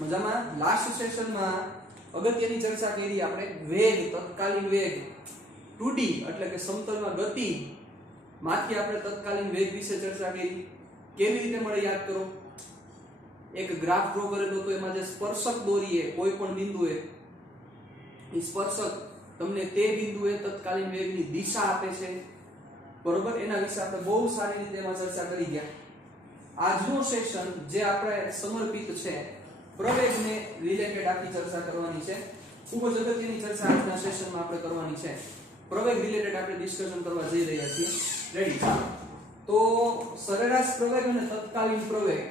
મજામાં? લાસ્ટ સેશનમાં અગત્યની ચર્ચા કરી આપણે વેગ, તત્કાલીન વેગ 2D એટલે કે સમતલમાં ગતિ માંથી આપણે તત્કાલીન વેગ વિશે ચર્ચા કરી. કેવી રીતે મળે યાદ કરો. એક ગ્રાફ ડ્રો કરેલો તો એમાં જે સ્પર્શક દોરીએ કોઈ પણ બિંદુએ એ સ્પર્શક તમને તે બિંદુએ તત્કાલીન વેગની દિશા આપે છે. બરોબર, એના વિશે આપણે બહુ સારી રીતે એમાં ચર્ચા કરી ગયા. આજનો સેશન જે આપણે સમર્પિત છે પ્રવેગને રિલેટેડ આખી ચર્ચા કરવાની છે. ખૂબ જ અગત્યની ચર્ચા આજના સેશનમાં આપણે કરવાની છે. પ્રવેગ રિલેટેડ આપણે ડિસ્કશન કરવા જઈ રહ્યા છીએ. રેડી? તો સરેરાશ પ્રવેગ અને તત્કાલીન પ્રવેગ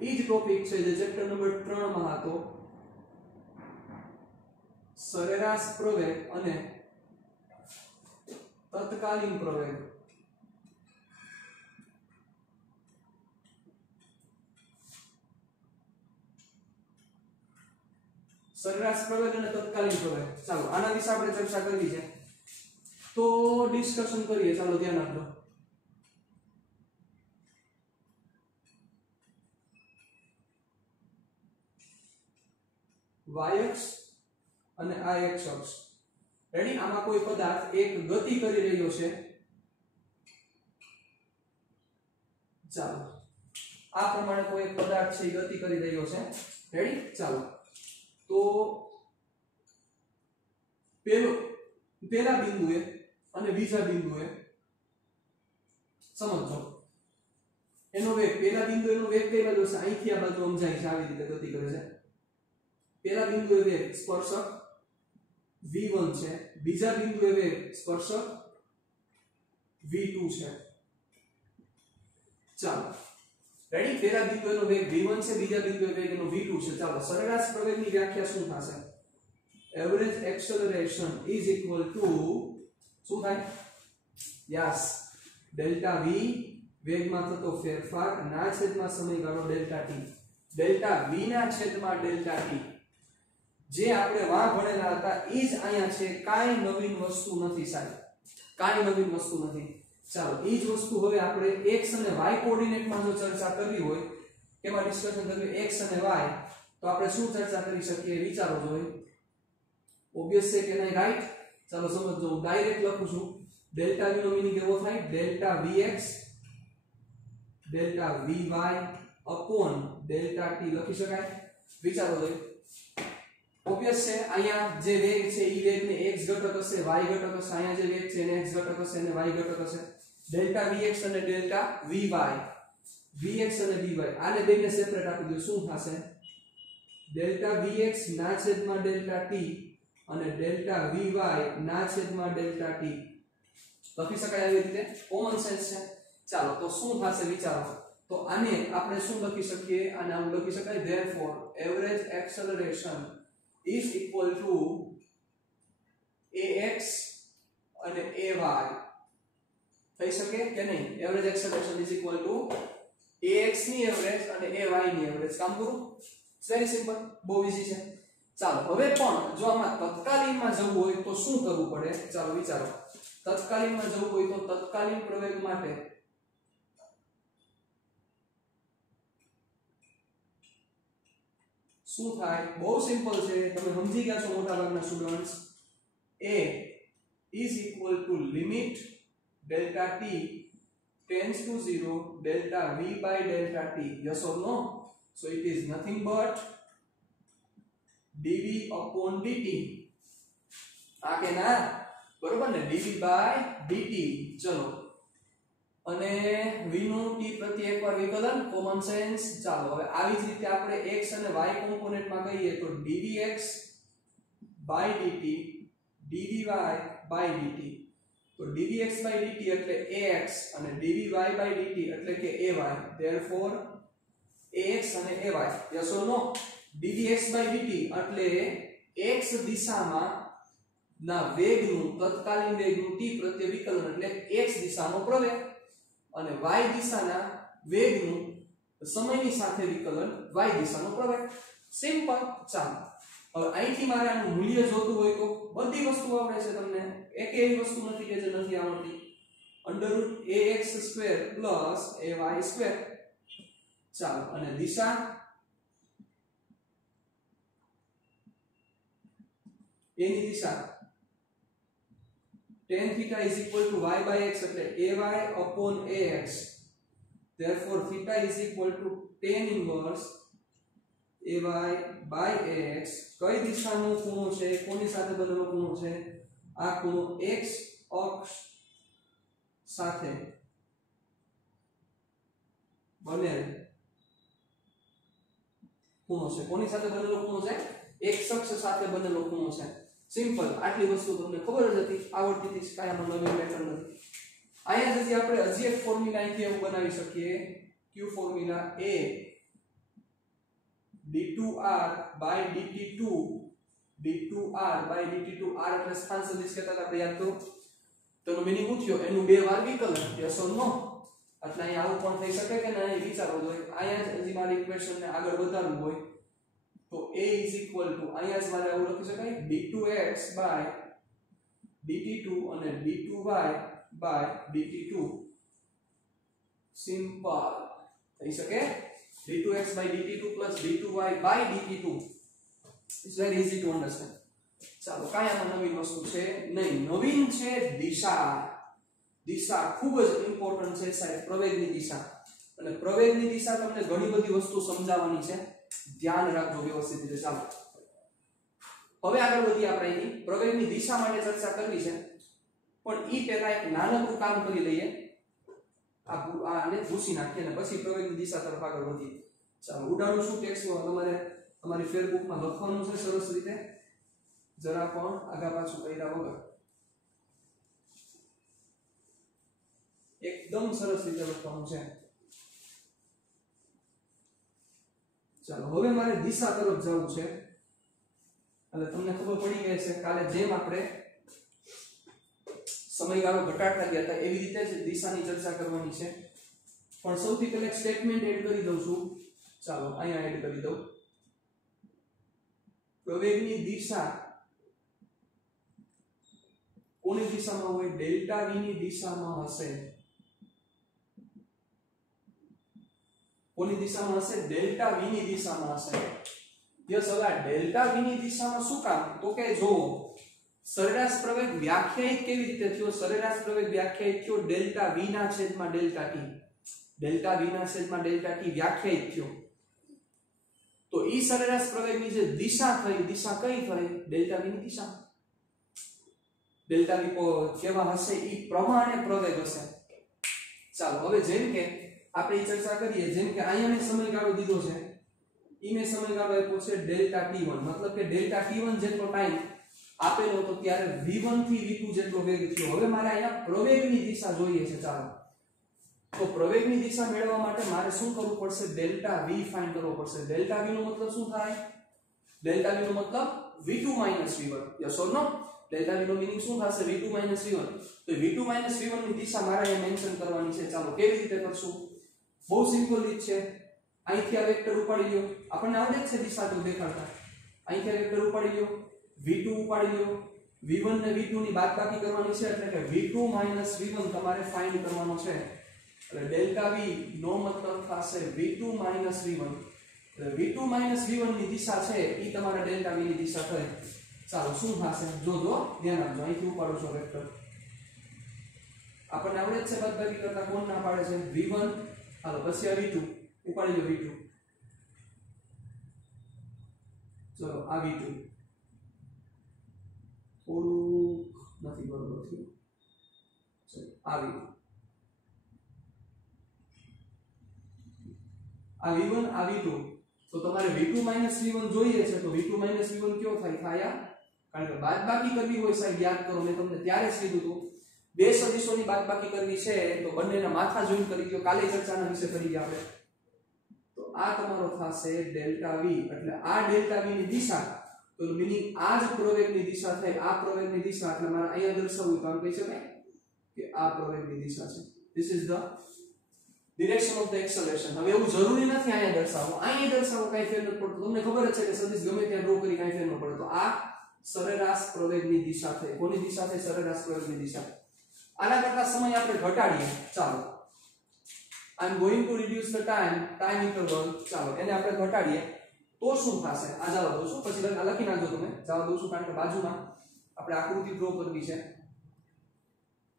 એ જ ટોપિક છે જે ચેપ્ટર નંબર 3 માં હતો. સરેરાશ પ્રવેગ અને તત્કાલીન પ્રવેગ. સરેરાશ પ્રવેગ અને તત્કાલીન પ્રવેગ. ચાલો આના વિશે આપણે ચર્ચા કરવી છે તો ડિસ્કશન કરીએ. ચાલો ધ્યાન આપજો. y અક્ષ અને આ x અક્ષ. રેડી? આમાં કોઈ પદાર્થ એક ગતિ કરી રહ્યો છે. ચાલો આ પ્રમાણે કોઈ એક પદાર્થ છે ગતિ કરી રહ્યો છે. રેડી? ચાલો તો પેલા બિંદુએ અને બીજા બિંદુએ સમજો એનો વેગ. પેલા બિંદુ એનો વેગ કઈ બાજુ છે? અહીંથી આ બાજુ સમજાય છે આવી રીતે ગતિ કરે છે. પેલા બિંદુએ વેગ સ્પર્શક v1 છે, બીજા બિંદુએ વેગ સ્પર્શક v2 છે. ચાલો રેડી? પેલા બિંદુએનો વેગ v1 છે, બીજા બિંદુએ વેગ એનો v2 છે. ચાલો સરેરાશ પ્રવેગની વ્યાખ્યા શું થશે? Average acceleration is equal to શું થાય? યસ, ડેલ્ટા v વેગમાં થતો ફેરફાર ના છેદમાં સમયગાળો ડેલ્ટા t. ડેલ્ટા v ના છેદમાં ડેલ્ટા t જે આપણે વાં ભણેલા હતા એ જ અહીંયા છે. કાંઈ નવીન વસ્તુ નથી સાહેબ, કાંઈ નવીન વસ્તુ નથી. ચાલો એ જ વસ્તુ હવે આપણે x અને y કોઓર્ડિનેટમાં જો ચર્ચા કરવી હોય, એમાં ડિસ્કશન કરવી x અને y, તો આપણે શું ચર્ચા કરી શકીએ? વિચારો જોઈએ. ઓબ્વિયસ છે કે નહીં? રાઈટ? ચાલો સમજો. હું ડાયરેક્ટ લખું છું. ડેલ્ટા v નો મીનિંગ એવો થાય delta vx delta vy upon delta t લખી શકાય. વિચારો જોઈએ. ઓબ્વિયસ છે અહીંયા જે વેગ છે ઈ વેગને x ઘટક હશે, y ઘટક હશે. અહીંયા જે વેગ છે એને x ઘટક હશે અને y ઘટક હશે. ડેલ્ટા vx અને ડેલ્ટા vy, vx અને vy આને બેને સેપરેટ આપી દો. શું થશે? ડેલ્ટા vx ના છેદમાં ડેલ્ટા t અને ડેલ્ટા vy ના છેદમાં ડેલ્ટા t લખી શકાય આવી રીતે. કોમન સેન્સ છે. ચાલો તો શું થશે વિચારો. તો આને આપણે શું લખી શકીએ? આને આમ લખી શકાય therefore average acceleration is equal to ax અને ay. થઈ શકે કે નહીં? Average acceleration is equal to ax ની એવરેજ અને ay ની એવરેજ. કામ પૂરું. વેરી સિમ્પલ, બહુ ઈઝી છે. ચાલો હવે પણ જો આમાં તત્કાલીનમાં જવું હોય તો શું કરવું પડે? ચાલો વિચારો. તત્કાલીનમાં જવું હોય તો તત્કાલીન પ્રવેગ માટે શું થાય? બહુ સિમ્પલ છે. તમે સમજી ગયા છો મોટા ભાગના students. a is equal to limit delta t tends to 0 delta v by delta t. Yes or no? So it is nothing but dv upon dt. આ કે ના? બરોબર ને? dv by dt. ચલો અને v નું t પ્રતિ એકવાર વિકલન. Common sense. ચાલો હવે આવી જ રીતે આપણે x અને y કોમ્પોનેન્ટમાં કહીએ તો dvx by dt dvy by dt. તો dvx by dt એટલે ax અને dvy by dt એટલે કે ay. therefore ax અને ay. yes or no? dvx by dt એટલે x દિશામાં ના વેગનું તત્કાલીન વેગનું t પ્રત્યે વિકલન એટલે x દિશાનો પ્રવેગ અને y દિશાના વેગનું સમયની સાથે વિકલન y દિશાનો પ્રવેગ. સિમ્પલ. ચાલો હવે અહીંથી મારે આનું મૂલ્ય જોતું હોય તો બધી વસ્તુ આવડે છે તમને. એક એવી વસ્તુ નથી કે જે નથી આવડતી. √ax² + ay². ચાલો અને દિશા ની દિશા tan theta is equal to y by x એટલે ay upon ax, therefore theta is equal to tan inverse ay by ax. કઈ દિશાનો ખૂણો છે, કોની સાથે બનેલો ખૂણો છે? આ ખૂણો x અક્ષ સાથે બનેલ ખૂણો છે. કોની સાથે બનેલો ખૂણો છે? x અક્ષ સાથે બનેલો ખૂણો છે. સિમ્પલ, આટલી વસ્તુ તમને ખબર જ હતી, આવડતી હતી, કાંઈ નવી પેટર્ન નથી. અહીંયા જથી આપણે હજી એક ફોર્મ્યુલા અહીંથી એવું બનાવી શકીએ, q formula a d2r by dt2 d2r by dt2 r એટલે સ્થાન સદિશ કહેતા હતા આપણે, યાદ કરો તેનો મીનિંગ શું થયો? એનું બે વાર વિકલન. યસ ઓર નો? એટલે અહીં આવું પણ થઈ શકે કે નહીં વિચારવો જોઈએ. અહીંયા જ હજી મારી ઇક્વેશન ને આગળ વધારવું હોય તો a is equal to અહીંયા જ મારે આવું લખી શકાય d2x by dt2 અને d2y by dt2. સિમ્પલ થઈ શકે. d2x by dt2 plus d2y by dt2 is very easy to understand. ચાલો, કાંઈ આમાં નવીન વસ્તુ છે નહીં. નવીન છે દિશા. દિશા ખૂબ જ ઇમ્પોર્ટન્ટ છે સાહેબ, પ્રવેગની દિશા. અને પ્રવેગની દિશા તમને ઘણી બધી વસ્તુ સમજાવવાની છે, ધ્યાન રાખજો વ્યવસ્થિત રીતે. ચાલો હવે આગળ વધીએ. આપણે અહીં પ્રવેગની દિશા માટે ચર્ચા કરવી છે, પણ ઈ પહેલા એક નાનકડું કામ કરી લઈએ. આને ભૂસી નાખીએ અને પછી પ્રવેગની દિશા તરફ આગળ વધીએ. ચાલો, ઉડાડું છું ટેક્સ્ટમાં, તમારે તમારી ફેરબુકમાં લખવાનું છે સરસ રીતે, જરા પણ આગા પાછું કર્યા વગર એકદમ સરસ રીતે લખવાનું છે. ચાલો, હવે મારે દિશા તરફ જવું છે. એટલે તમને ખબર પડી ગઈ છે, કાલે જેમ આપણે સમયગાળો ઘટાડતા ગયા હતા એવી રીતે જ દિશાની ચર્ચા કરવાની છે. પણ સૌથી પહેલા એક સ્ટેટમેન્ટ એડ કરી દઉં છું. ચાલો, અહીંયા એડ કરી દઉં. પ્રવેગની દિશા કોની દિશામાં હોય? ડેલ્ટા v ની દિશામાં હશે. કોની દિશામાં હશે? ડેલ્ટા v ની દિશામાં હશે. યસ, હવે ડેલ્ટા v ની દિશામાં શું કામ? તો કે જો સરેરાશ પ્રવેગ વ્યાખ્યાયિત કેવી રીતે થયો? સરેરાશ પ્રવેગ વ્યાખ્યાયિત થયો ડેલ્ટા v ના છેદમાં ડેલ્ટા t. ડેલ્ટા v ના છેદમાં ડેલ્ટા t વ્યાખ્યાયિત થયો. તો ઈ સરેરાશ પ્રવેગની જે દિશા થઈ, દિશા કઈ થઈ? ડેલ્ટા v ની દિશા. ડેલ્ટા v કેવા હશે? ઈ પ્રમાણે પ્રવેગ હશે. ચાલો, હવે જેમ કે આપણે ચર્ચા કરીએ, જેમ કે અહીંયા મેં સમયગાળો દીધો છે, ઈ મેં સમયગાળો આપ્યો છે ડેલ્ટા t1, મતલબ કે ડેલ્ટા t1 જેટલો ટાઈમ આપેલો હતો ત્યારે v1 થી v2 જેટલો વેગ થયો. હવે મારે અહીંયા પ્રવેગની દિશા જોઈએ છે. ચાલો, તો પ્રવેગની દિશા મેળવવા માટે મારે શું કરવું પડશે? ડેલ્ટા v ફાઇન્ડ કરવો પડશે. ડેલ્ટા v નો મતલબ શું થાય? ડેલ્ટા v નો મતલબ v2 v1. Yes or no? Delta v નો મીનિંગ શું થશે? v2 v1. તો v2 v1 ની દિશા મારે અહીંયા મેન્શન કરવાની છે. ચાલો, કેવી રીતે કરશું? બહુ સિમ્પલ રીત છે. અહીંથી આ વેક્ટર ઉપાડી લ્યો. આપણને આવડે જ છે દિશા તો દેખાડતા. અહીંથી આ વેક્ટર ઉપાડી લ્યો, v2 ઉપાડી લ્યો, v1 ને v2 ની બાદબાકી કરવાની છે, એટલે કે v2 v1 તમારે ફાઇન્ડ કરવાનો છે. એટલે ડેલ્ટા v નો મતલબ થશે v2 v1. એટલે v2 v1 ની દિશા છે ઈ તમારા ડેલ્ટા v ની દિશા થાય. ચાલો, શું થશે? જોજો, ધ્યાન આપજો. અહીંથી ઉપાડો છો વેક્ટર. આપણને આવડે જ છે બાદબાકી કરતા, કોણ ના પાડે છે? v1. હાલો, પછી આ v2 ઉપાડી લો. v2, ચલો આ v2 થોડું નથી બરોબર થયું. ચલો આ v2, આ v1, આ v2. તો તમારે v2 v1 જોઈએ છે, તો v2 v1 કયો થાય? થાય, કારણ કે બાદબાકી કરવી હોય સાહેબ, યાદ કરો, મેં તમને ત્યારે જ કીધું હતું બે સદિશોની બાદબાકી કરવી છે તો બંનેના માથા જોઈન કરી દો. કાલે ચર્ચાના વિશે કરી આપણે. તો આ તમારો થશે ડેલ્ટા v. એટલે આ ડેલ્ટા v ની દિશા, તો મીનિંગ આ જ પ્રવેગની દિશા થાય. આ પ્રવેગની દિશા એટલે મારે અહીંયા દર્શાવવું તો આમ કહી શકાય કે આ પ્રવેગની દિશા છે. This is the direction of the acceleration. હવે એવું જરૂરી નથી અહીંયા દર્શાવવું, અહીંયા દર્શાવો કાઈ ફેર નથી પડતો. તમને ખબર જ છે કે સદિશ ગમે ત્યાં ડ્રો કરી કાઈ ફેર ન પડે. તો આ સરેરાશ પ્રવેગની દિશા થઈ. કોની દિશા થઈ? સરેરાશ પ્રવેગની દિશા. આના કરતા સમય આપણે ઘટાડીએ. ચાલો, I am going to reduce the time interval. ચાલો, એને આપણે ઘટાડીએ તો શું થશે? આ જવા દઉં છું, પછી લખી નાખજો તમે. જવા દઉં છું કારણ કે બાજુમાં આપણે આકૃતિ ડ્રો કરવી છે.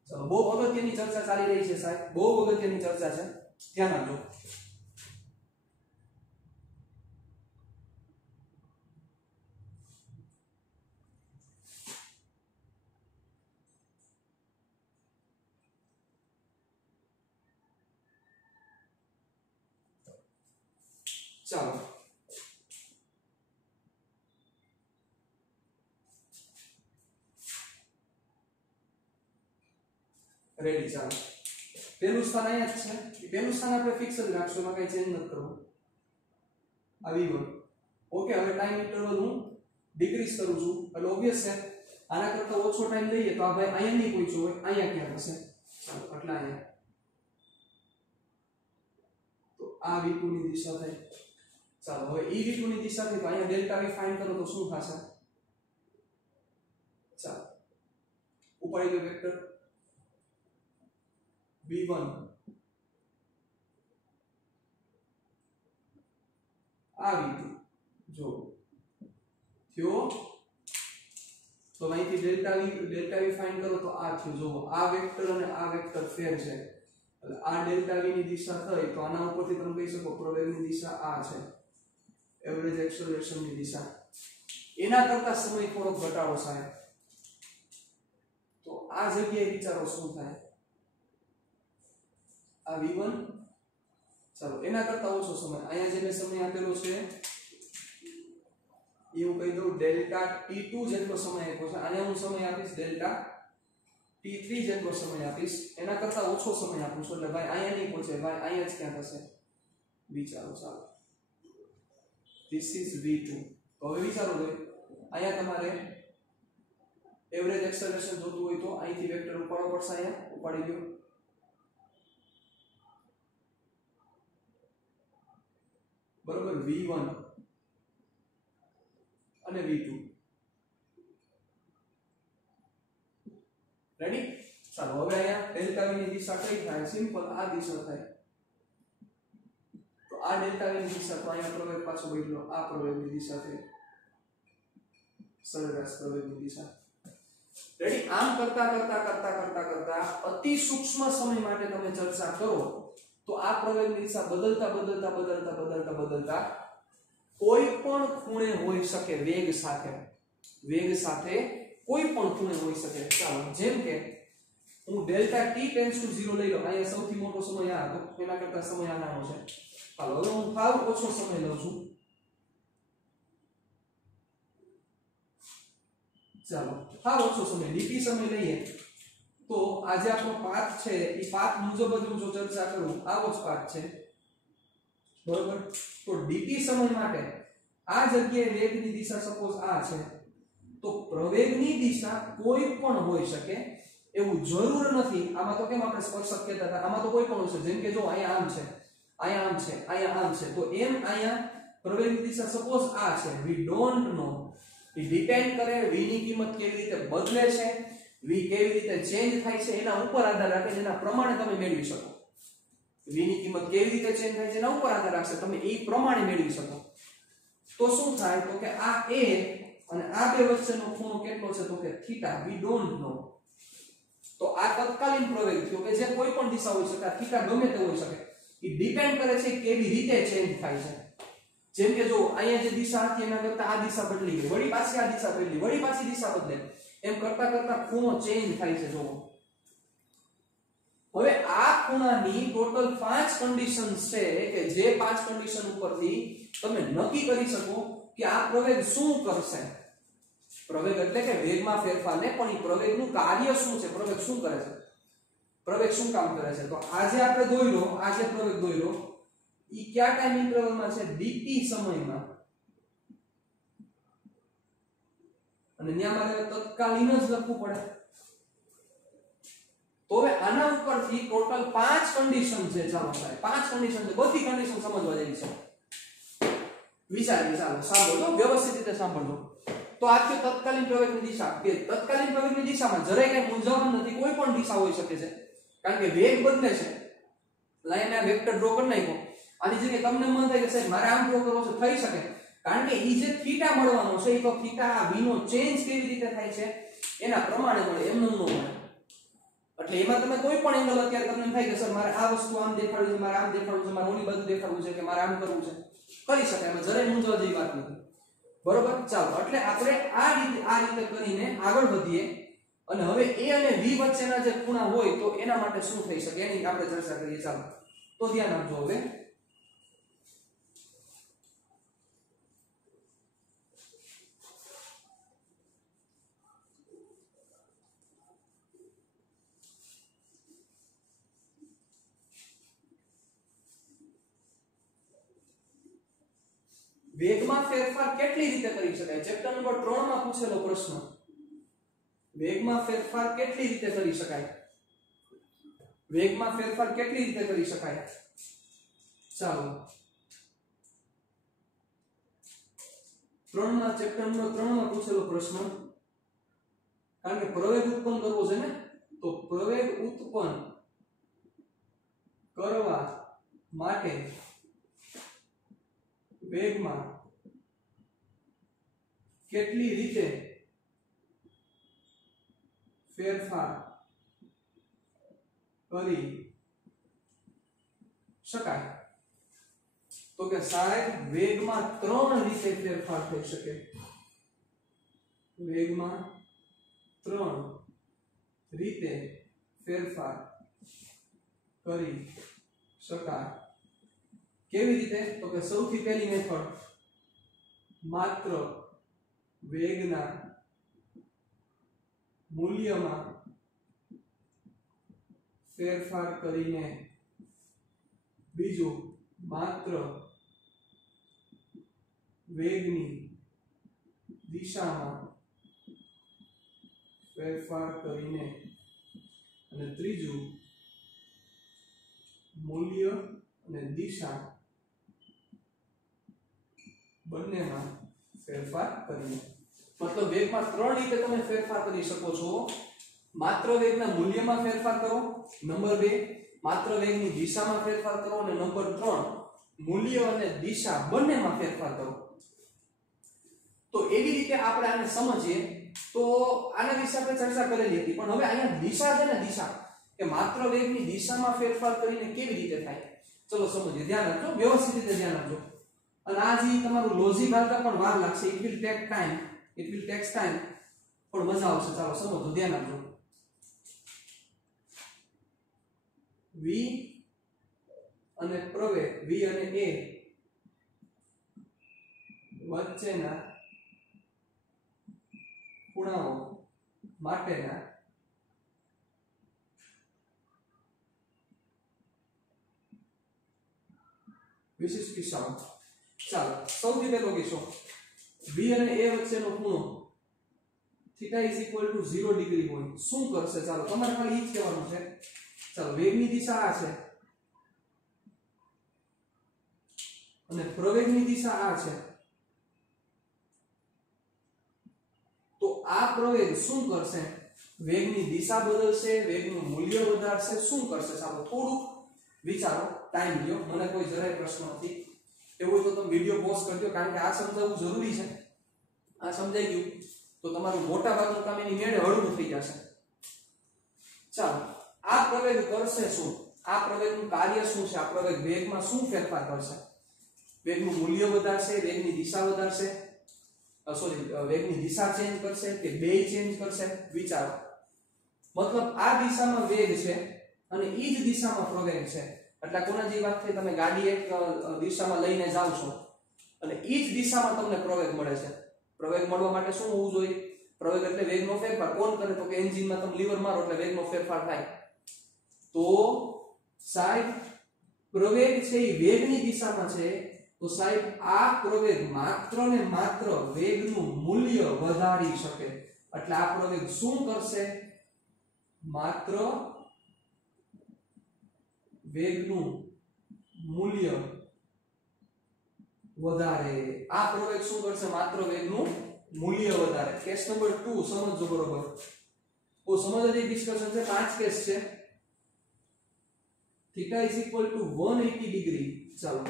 ચલો બહુ અગત્યની ચર્ચા ચાલી રહી છે સાહેબ, બહુ અગત્યની ચર્ચા છે, ધ્યાન આપજો. ચાલો રેડી. ચાલો પહેલું સ્થાન અહીંયા જ છે, પહેલું સ્થાન આપણે ફિક્સ જ રાખશું, એમાં કઈ ચેન્જ નથી કરવું. આ v1. ઓકે, હવે ટાઈમ ઇન્ટરવલ હું ડિક્રીઝ કરું છું એટલે ઓબ્વિયસ છે આના કરતા ઓછો ટાઈમ લઈએ તો આ ભાઈ અહીંયા નહીં પહોંચ્યો હોય, અહીંયા ક્યાં હશે? ચાલો એટલે અહીંયા. તો આ v2 ની દિશા થઈ. ચાલો હવે e v2 ની દિશા થઈ તો અહીંયા ડેલ્ટા v ફાઇન્ડ કરો તો શું થશે? ચાલો ઉપાડી લો વેક્ટર v1 આ v2 જો થયો તો અહીંથી ડેલ્ટા v ફાઇન્ડ કરો તો આ થયું. જો આ વેક્ટર અને આ વેક્ટર ફેર છે એટલે આ ડેલ્ટા v ની દિશા થઈ તો આના ઉપરથી તમે કહી શકો પ્રવેગની દિશા આ છે, એવરેજ એક્સેલરેશન ની દિશા. એના કરતા સમય થોડો ઘટાડો થાય તો આ જગ્યાએ વિચારો શું થાય? આ v1 ચાલો એના કરતા ઓછો સમય, અહીંયા જે મેં સમય આપેલો છે એ હું કહી દઉં ડેલ્ટા t2 જેટલો સમય આપ્યો છે, અહીંયા હું સમય આપીશ ડેલ્ટા t3 જેટલો સમય આપીશ, એના કરતા ઓછો સમય આપું છું એટલે ભાઈ અહીંયા નહીં પહોંચે, ભાઈ અહીંયા જ ક્યાં થશે? વિચારો. ચાલો this is v2. તો હવે વિચારો ભાઈ અહીંયા તમારે એવરેજ એક્સેલરેશન જોતું હોય તો અહીંથી વેક્ટર ઉપાડવો પડશે, અહીંયા ઉપાડી લ્યો. બરોબર, v1 અને v2 રેડી. ચાલો હવે અહીંયા ડેલ્ટા v ની દિશા કઈ થાય? સિમ્પલ આ દિશા થાય. તો આ ડેલ્ટા v ની દિશા તો અહીંયા પ્રવેગ પાછો બદલો, આ પ્રવેગની દિશા થઈ, સરેરાશ પ્રવેગની દિશા. રેડી. આમ કરતા કરતા કરતા કરતા કરતા અતિ સૂક્ષ્મ સમય માટે તમે ચર્ચા કરો તો આ પ્રવેગની દિશા બદલતા બદલતા બદલતા બદલતા બદલતા કોઈ પણ ખૂણે હોઈ શકે, વેગ સાથે કોઈ પણ ખૂણે હોઈ શકે. ચાલો જેમ કે હું ડેલ્ટા t ટેન્ડ્સ ટુ 0 લઈ લો, અહીંયા સૌથી મોટો સમય આ હતો, એના કરતા સમય આ નાનો છે. ચાલો હવે હું સાવ ઓછો સમય લઉં છું. ચાલો સાવ ઓછો સમય dt સમય લઈએ તો આજે આપણો પાથ છે એ પાથ મુજબ જ હું જો ચર્ચા કરું આવો જ પાથ છે, બરોબર. તો dt સમય માટે આ જગ્યાએ વેગની દિશા સપોઝ આ છે તો પ્રવેગની દિશા કોઈ પણ હોઈ શકે એવું જરૂર નથી. આમાં તો કેમ આપણે સ્પર્શક કહેતા હતા, આમાં તો કોઈ પણ હોય છે. જેમ કે જો અહીંયા આમ છે, અહીંયા આમ છે, અહીંયા આમ છે, તો એમ અહીંયા પ્રવેગની દિશા સપોઝ આ છે. We don't know, A depend કરે v ની કિંમત કેવી રીતે બદલે છે, v કેવી રીતે ચેન્જ થાય છે એના ઉપર આધાર રાખે, જેના પ્રમાણે તમે મેળવી શકો. v ની કિંમત કેવી રીતે ચેન્જ થાય છે એના ઉપર આધાર રાખશે, તમે એ પ્રમાણે મેળવી શકો. તો શું થાય તો કે આ a અને આ બે વચ્ચેનો ખૂણો કેટલો છે તો કે થીટા, વી ડોન્ટ નો. તો આ તત્કાલીન પ્રવેગ થયો કે જે કોઈ પણ દિશા હોઈ શકે, થીટા ગમે તે હોઈ શકે, એ ડિપેન્ડ કરે છે કેવી રીતે ચેન્જ થાય છે. જેમ કે જો અહીંયા જે દિશા હતી એના કરતા આ દિશા બદલી ગઈ, વળી પાછી આ દિશા બદલી, વળી પાછી દિશા બદલે, એમ કરતા કરતા ખૂણો ચેન્જ થાય છે. જો હવે આ ખૂણાની ટોટલ 5 કન્ડિશન્સ છે કે જે 5 કન્ડિશન ઉપરથી તમે નક્કી કરી શકો કે આ પ્રવેગ શું કરશે. પ્રવેગ એટલે કે વેગમાં ફેરફાર ને, પણ એ પ્રવેગનું કાર્ય શું છે, પ્રવેગ શું કરે છે, પ્રવેગ શું કામ કરે છે. તો આજે આપણે દોર્યો, આ જે પ્રવેગ દોર્યો ઈ કયા ટાઈમ ઇન્ટરવલમાં છે? dt સમયમાં. અને ત્યાં મારે તત્કાલીન જ લખવું પડે. તો હવે આના ઉપરથી ટોટલ 5 કન્ડિશન છે. ચાલો સાહેબ 5 કન્ડિશન છે, બધી કન્ડિશન સમજવા જેવી છે. વિચારીએ, ચાલો સાંભળો, વ્યવસ્થિત રીતે સાંભળો. તો આ છે તત્કાલીન પ્રવેગની દિશા. કે તત્કાલીન પ્રવેગની દિશામાં જરાય કઈ મૂંઝવણ નથી, કોઈ પણ દિશા હોઈ શકે છે કારણ કે વેગ બદલે છે. લાઈન આ વેક્ટર ડ્રો કરી નાખો, આની જગ્યાએ તમને મન થાય કે સાહેબ મારે આમ ડ્રો કરવો છે, થઈ શકે કારણ કે ઈ જે થીટા મળવાનો છે એ તો થીટા v નો ચેન્જ કેવી રીતે થાય છે એના પ્રમાણે મળે, એમનું ન મળે. એટલે એમાં તમે કોઈ પણ એંગલ અત્યારે તમને એમ થાય કે સર મારે આ વસ્તુ આમ દેખાડવું છે, મારે આમ દેખાડવું છે, મારે ઓલી બાજુ દેખાડવું છે કે મારે આમ કરવું છે, કરી શકાય. એમાં જરાય મૂંઝવવા જેવી વાત નથી. બરોબર. ચાલો, એટલે આપણે આ રીતે કરીને આગળ વધીએ અને હવે a અને v વચ્ચેના જે ખૂણા હોય તો એના માટે શું થઈ શકે એની આપણે ચર્ચા કરીએ. ચાલો, તો ધ્યાન આપજો. હવે વેગમાં ફેરફાર કેટલી રીતે કરી શકાય? ચેપ્ટર નંબર 3 માં પૂછેલો પ્રશ્ન. વેગમાં ફેરફાર કેટલી રીતે કરી શકાય? વેગમાં ફેરફાર કેટલી રીતે કરી શકાય? ચાલો, ચેપ્ટર નંબર 3 માં પૂછેલો પ્રશ્ન. કારણ કે પ્રવેગ ઉત્પન્ન કરવો છે ને, તો પ્રવેગ ઉત્પન્ન કરવા માટે વેગમાં કેટલી રીતે ફેરફાર કરી શકાય? તો કે સાહેબ વેગમાં 3 રીતે ફેરફાર થઈ શકે. વેગમાં 3 રીતે ફેરફાર કરી શકાય. કેવી રીતે? તો કે સૌથી પહેલી મેથડ, માત્ર વેગના મૂલ્યમાં ફેરફાર કરીને. બીજું, માત્ર વેગની દિશામાં ફેરફાર કરીને. અને ત્રીજું, મૂલ્ય અને દિશા બંનેમાં ફેરફાર કરીને. મતલબ વેગમાં 3 રીતે તમે ફેરફાર કરી શકો છો. માત્ર વેગના મૂલ્યમાં ફેરફાર કરો, નંબર 2 માત્ર વેગની દિશામાં ફેરફાર કરો, અને નંબર 3 મૂલ્ય અને દિશા બંનેમાં ફેરફાર કરો. તો એવી રીતે આપણે આને સમજીએ તો આના વિશે આપણે ચર્ચા કરેલી હતી. પણ હવે અહીંયા દિશા છે ને, દિશા કે માત્ર વેગની દિશામાં ફેરફાર કરીને કેવી રીતે થાય, ચલો સમજીએ. ધ્યાન આપજો, વ્યવસ્થિત રીતે ધ્યાન આપજો. અને આ જે તમારું લોજિક આવતા પણ વાર લાગશે. ઇટ વિલ ટેક ટાઈમ, પણ મજા આવશે. ચાલો સમજો, ધ્યાન આપજો. v અને પ્રવેગ, v અને a વચ્ચેના ખૂણાઓ માટેના વિશિષ્ટ કિસ્સાઓ. ચાલો, સૌથી પહેલો કિસ્સો, b અને a વચ્ચેનો ખૂણો θ = 0 ડિગ્રી હોય. શું કરશે? ચાલો તમારે ખાલી ઈ જ કહેવાનું છે. ચાલો, વેગની દિશા આ છે અને પ્રવેગની દિશા આ છે. તો આ પ્રવેગ શું કરશે? વેગની દિશા બદલશે, વેગનું મૂલ્ય વધારશે. શું કરશે? ચાલો થોડું વિચારો, ટાઈમ લ્યો. મને કોઈ જરાય પ્રશ્ન નથી. એવું તો તમે વિડિયો પોઝ કરજો, કારણ કે આ સમજાવવું જરૂરી છે. આ સમજાઈ ગયું તો તમારું મોટા ભાગનું કામ એની મેળે હળવું થઈ જશે. ચાલો, આ પ્રવેગ કરશે શું? આ પ્રવેગનું કાર્ય શું છે? આ પ્રવેગ વેગમાં શું ફેરફાર કરશે? વેગનું મૂલ્ય વધારશે, વેગની દિશા વધારશે, વેગની દિશા ચેન્જ કરશે કે બેય ચેન્જ કરશે? વિચારો. મતલબ આ દિશામાં વેગ છે અને ઈ જ દિશામાં પ્રવેગ છે. એટલે કોના જેવી વાત થઈ? તમે ગાડી એક દિશામાં લઈને જાવ છો અને ઈ જ દિશામાં તમને પ્રવેગ મળે છે. પ્રવેગ મળવા માટે શું હોવું જોઈએ? પ્રવેગ એટલે વેગનો ફેરફાર. કોણ કરે? તો કે એન્જિનમાં તમે લીવર મારો એટલે વેગનો ફેરફાર થાય. તો સાહેબ પ્રવેગ છે એ વેગની દિશામાં છે. તો સાહેબ આ પ્રવેગ માત્ર ને માત્ર વેગનું મૂલ્ય વધારી શકે. એટલે આ પ્રવેગ શું કરશે? માત્ર વેગનું મૂલ્ય વધારે. આ પ્રવેગ શું કરશે? માત્ર વેગનું મૂલ્ય વધારે. કેસ નંબર 2 સમજો બરોબર. ઓ સમજવાની ડિસ્કશન છે. 5 કેસ છે. θ = 180 ડિગ્રી. ચાલો,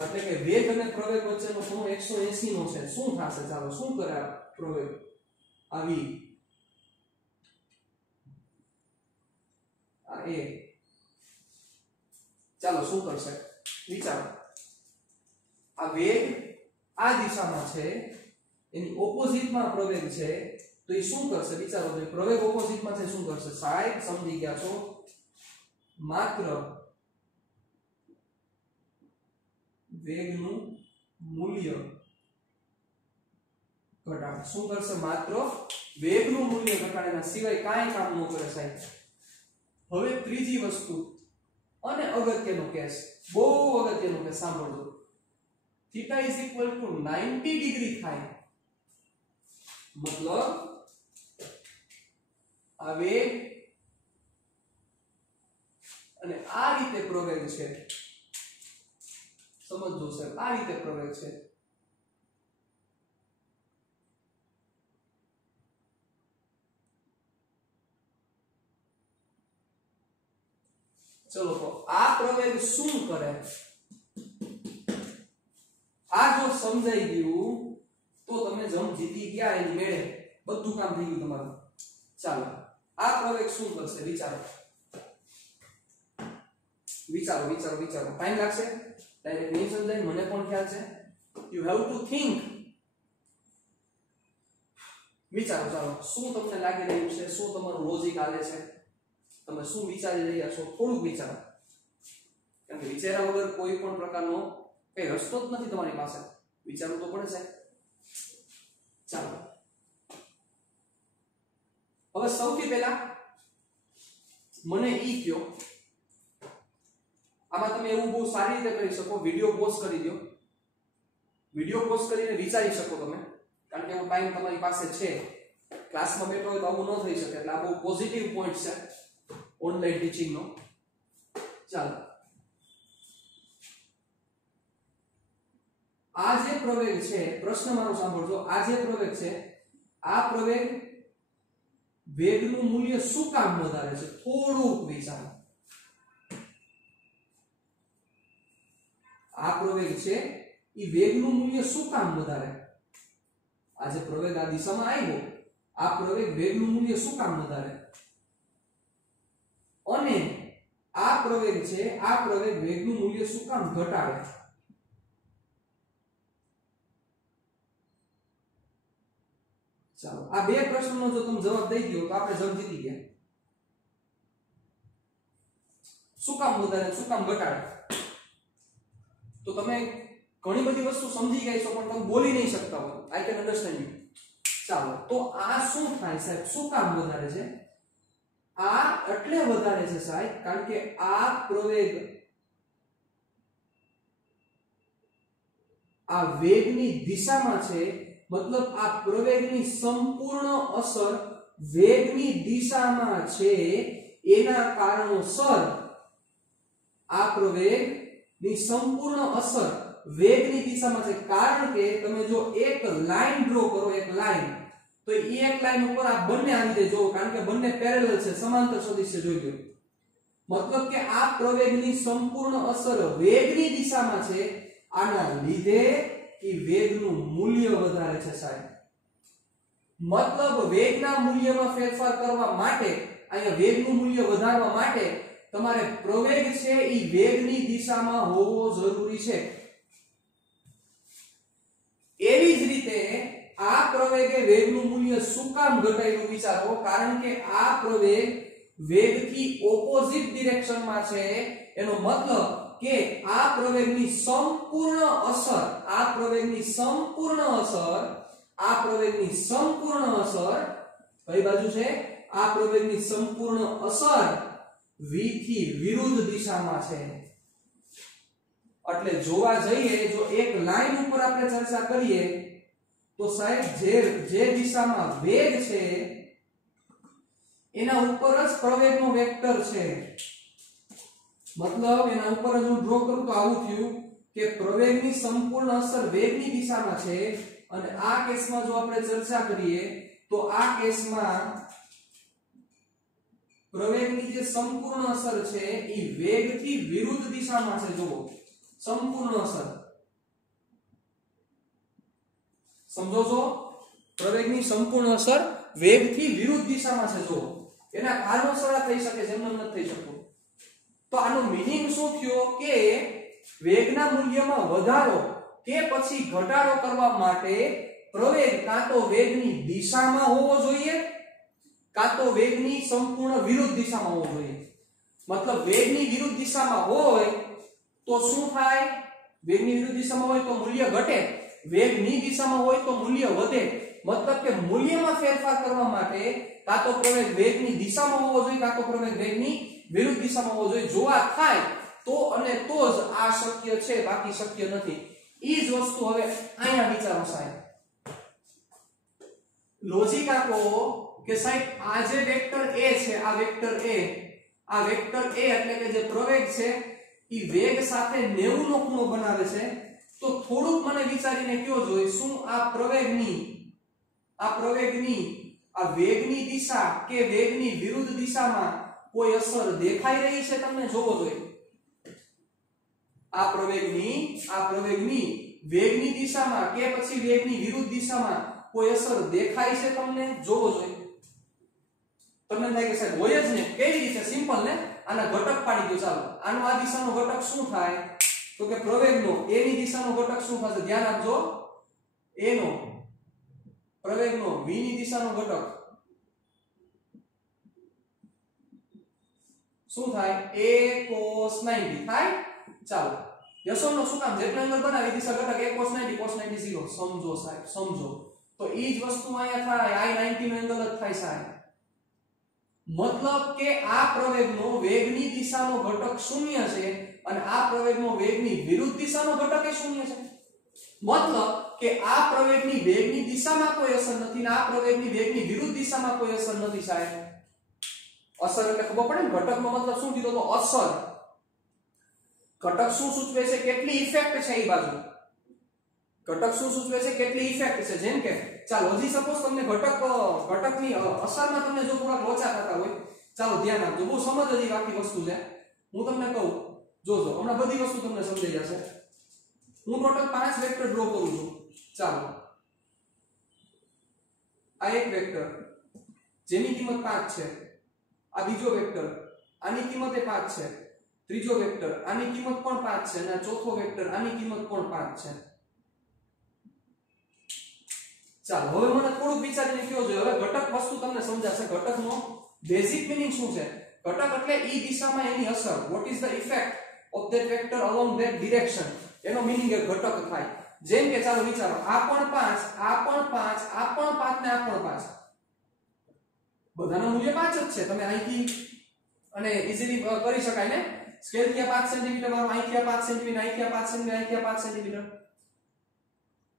એટલે કે વેગ અને પ્રવેગ વચ્ચેનો ખૂણો 180 નો છે. શું થશે? ચાલો, શું કરે આ પ્રવેગ? આવી a ચાલો શું કરશે વિચારો આ વેગ આ દિશામાં છે એની ઓપોઝિટમાં પ્રવેગ છે તો એ શું કરશે વિચારો તો પ્રવેગ ઓપોઝિટમાં છે શું કરશે સાહેબ સમજી ગયા છો માત્ર વેગનું મૂલ્ય ઘટાડે શું કરશે માત્ર વેગનું મૂલ્ય ઘટાડેના સિવાય કાંઈ કામ ન કરે સાહેબ હવે ત્રીજી વસ્તુ અને અગત્યનો કેસ બહુ અગત્યનો કેસ સાંભળજો theta is equal to 90 degree થાય मतलब આ વેગ અને આ રીતે પ્રવેગ છે સમજો સાહેબ આ રીતે પ્રવેગ છે चलो तो आ प्रवेग શું કરે આ જો સમજાઈ ગયું તો તમે જમ જીતી ગયા એની મેળે બધું કામ થઈ ગયું તમારું ચાલો આ પ્રવેગ શું કરશે વિચારો વિચારો વિચારો વિચારો ટાઈમ લાગશે ડાયરેક્ટ નહીં સમજાય મને પણ ખ્યાલ છે યુ હેવ ટુ થિંક વિચારો ચાલો શું તમને લાગી રહ્યું છે શું તમારું લોજિક હાલે છે તમે શું વિચારી રહ્યા છો થોડું વિચારો કેમ કે વિચાર્યા વગર કોઈ પણ પ્રકારનો કઈ રસ્તો જ નથી તમારી પાસે વિચારવું તો પડે છે ચાલો હવે સૌથી પહેલા મને ઈ કયો આમાં તમે એવું બહુ સારી રીતે કરી શકો વિડિયો પોઝ કરી દો વિડિયો પોઝ કરીને વિચારી શકો તમે કારણ કે એનો ટાઈમ તમારી પાસે છે ક્લાસમાં બેઠો હોય તો આવું ન થઈ શકે એટલે આ બહુ પોઝિટિવ પોઈન્ટ છે ઓનલાઈન ટીચિંગ નો ચાલો આ જે પ્રવેગ છે પ્રશ્ન મારો સાંભળજો આ જે પ્રવેગ છે આ પ્રવેગ વેગનું મૂલ્ય શું કામ વધારે છે થોડુંક વિચારો આ પ્રવેગ છે ઈ વેગનું મૂલ્ય શું કામ વધારે આ જે પ્રવેગ આ દિશામાં આવ્યો આ પ્રવેગ વેગનું મૂલ્ય શું કામ વધારે અને આ પ્રવેગ છે આ પ્રવેગ વેગનું મૂલ્ય શું કામ ઘટાડે ચાલો આ બે પ્રશ્નનો જો તમે જવાબ દઈ દો તો આપણે જગ જીતી ગયા શું કામ વધારે શું કામ ઘટાડે તો તમે ઘણી બધી વસ્તુ સમજી ગયા છો પણ તમે બોલી નહીં શકતા હો આઈ કેન અન્ડરસ્ટેન્ડ યુ ચાલો તો આ શું થાય સાહેબ શું કામ વધારે છે આ એટલે વધારે છે સાહેબ કારણ કે આ પ્રવેગ આ વેગની દિશામાં છે मतलब आ प्रवेगनी संपूर्ण असर वेगनी दिशामां छे एना कारणोसर आ प्रवेगनी संपूर्ण असर वेगनी दिशामां छे कारण के तमे जो एक लाइन ड्रॉ करो एक लाइन तो ई एक लाइन ऊपर आ बन्ने आवी जाय जो कारण के बन्ने पेरेलल छे समांतर सदिश छे जोई लो मतलब के आ प्रवेगनी संपूर्ण असर वेगनी दिशामां छे आना लीधे वेगનું મૂલ્ય વધારે છે સાહેબ મતલબ વેગના મૂલ્યમાં ફેરફાર કરવા માટે અહીંયા વેગનું મૂલ્ય વધારવા માટે તમારે પ્રવેગ છે ઈ વેગની દિશામાં હોવો જરૂરી છે એવી જ રીતે આ પ્રવેગે વેગનું મૂલ્ય શું કામ ઘટાડ્યું વિચારો કારણ કે આ પ્રવેગ વેગથી ઓપોઝિટ ડિરેક્શનમાં છે એનો મતલબ કે આ પ્રવેગની સંપૂર્ણ અસર કઈ બાજુ છે આ પ્રવેગની સંપૂર્ણ અસર v થી વિરુદ્ધ દિશામાં છે એટલે જોવા જઈએ જો એક લાઈન ઉપર આપણે ચર્ચા કરીએ તો સાહેબ જે દિશામાં વેગ છે એના ઉપર જ પ્રવેગનો વેક્ટર છે मतलब एना ऊपर जो ड्रॉ करूं तो आवुं थयुं के प्रवेगनी संपूर्ण असर वेगनी दिशामां छे अने आ केसमां जो आपणे चर्चा करीए तो आ केसमां प्रवेगनी जे संपूर्ण असर छे ई वेगथी विरुद्ध दिशामां छे जो संपूर्ण असर समझो છો प्रवेगनी संपूर्ण असर वेगथी विरुद्ध दिशामां छे जो એના કારણોસર થઈ શકે છે, એમ નથી થઈ શકતું. તો આનો મીનિંગ શું થયો કે વેગના મૂલ્યમાં વધારો કે પછી ઘટાડો કરવા માટે પ્રવેગ કાં તો વેગની દિશામાં હોવો જોઈએ કાં તો વેગની સંપૂર્ણ વિરુદ્ધ દિશામાં હોવો જોઈએ. મતલબ વેગની વિરુદ્ધ દિશામાં હોય તો શું થાય? વેગની વિરુદ્ધ દિશામાં હોય તો મૂલ્ય ઘટે, વેગની દિશામાં હોય તો મૂલ્ય વધે. મતલબ કે મૂલ્યમાં ફેરફાર કરવા માટે કાં તો પ્રવેગ વેગની દિશામાં હોવો જોઈએ કાં તો પ્રવેગ વેગની વિરુદ્ધ દિશામાં હોવો જોઈએ. જો આ થાય તો અને તો જ આ શક્ય છે, બાકી શક્ય નથી. ઈ જ વસ્તુ હવે અહીંયા વિચારો સાહેબ. લોજિક આપો કે સાહેબ આ જે વેક્ટર a છે, આ વેક્ટર a એટલે કે જે પ્રવેગ છે ઈ વેગ સાથે 90 નો ખૂણો બનાવે છે. તો થોડુંક મને વિચારીને કયો જોઈએ, શું આ પ્રવેગની આ વેગની દિશા કે વેગની વિરુદ્ધ દિશામાં કોઈ અસર દેખાઈ રહી છે? તમને જોવો જોઈએ. આ પ્રવેગની વેગની દિશામાં કે પછી વેગની વિરુદ્ધ દિશામાં કોઈ અસર દેખાય છે? તમને જોવો જોઈએ. તમને થાય કે સાહેબ હોય જ ને. કેવી રીતે? સિમ્પલ ને. આના ઘટક પાડી દો. ચાલો આનો આ દિશાનો ઘટક શું થાય? તો કે પ્રવેગનો a ની દિશાનો ઘટક શું થશે? ધ્યાન આપજો. a નો પ્રવેગનો v ની દિશાનો ઘટક શું થાય? a cos 90 થાય. ચાલો યસોનો શું કામ? જેટલો એંગલ બનાવે એ દિશા ઘટક a cos 90 cos 90 0. સમજો સાહેબ, સમજો. તો ઈ જ વસ્તુ અહીંયા થાય. i 90 નો એંગલ જ થાય સાહેબ. મતલબ કે આ પ્રવેગનો વેગની દિશાનો ઘટક શૂન્ય છે અને આ પ્રવેગનો વેગની વિરુદ્ધ દિશાનો ઘટક એ શૂન્ય છે. મતલબ કે આ પ્રવેગની વેગની દિશામાં કોઈ અસર નથી અને આ પ્રવેગની વેગની વિરુદ્ધ દિશામાં કોઈ અસર નથી સાહેબ. અસર એટલે ખબર પડે ને, ઘટકનો મતલબ શું કીધો તો અસર. ઘટક શું સૂચવે છે? કેટલી ઇફેક્ટ છે એ બાજુ. ઘટક શું સૂચવે છે? કેટલી ઇફેક્ટ છે. જેમ કે ચાલો હજી સપોઝ તમને ઘટકની અસરમાં તમને જો થોડાક લોચા થતા હોય, ચાલો ધ્યાન આપજો. બહુ સમજ હજી બાકી વસ્તુ છે. હું તમને કહું, જોજો હમણાં બધી વસ્તુ તમને સમજાઈ જશે. હું ટોટલ 5 વેક્ટર ડ્રો કરું છું. ચાલો આ એક વેક્ટર જેની કિંમત 5 છે, આ બીજો વેક્ટર આની કિંમત એ 5 છે, ત્રીજો વેક્ટર આની કિંમત પણ 5 છે અને ચોથો વેક્ટર આની કિંમત પણ 5 છે. ચાલો હવે મને થોડુંક વિચારીને કયો જોઈએ. હવે ઘટક વસ્તુ તમને સમજાશે. ઘટકનો બેઝિક મીનિંગ શું છે? ઘટક એટલે ઈ દિશામાં એની અસર. Vote is the effect of that vector along that direction. એનો મીનિંગ એ ઘટક થાય. જેમ કે ચાલો વિચારો, આ પણ 5, આ પણ 5, આ પણ 5 ને આ પણ 5. બધાનું મૂલ્ય 5 જ છે. તમે અહીંથી અને ઈઝીલી કરી શકાય ને. સ્કેલ થી 5 સેન્ટીમીટર વાળો, અહીંથી 5 સેન્ટીમીટર, અહીંથી 5 સેન્ટીમીટર, અહીંથી 5 સેન્ટીમીટર.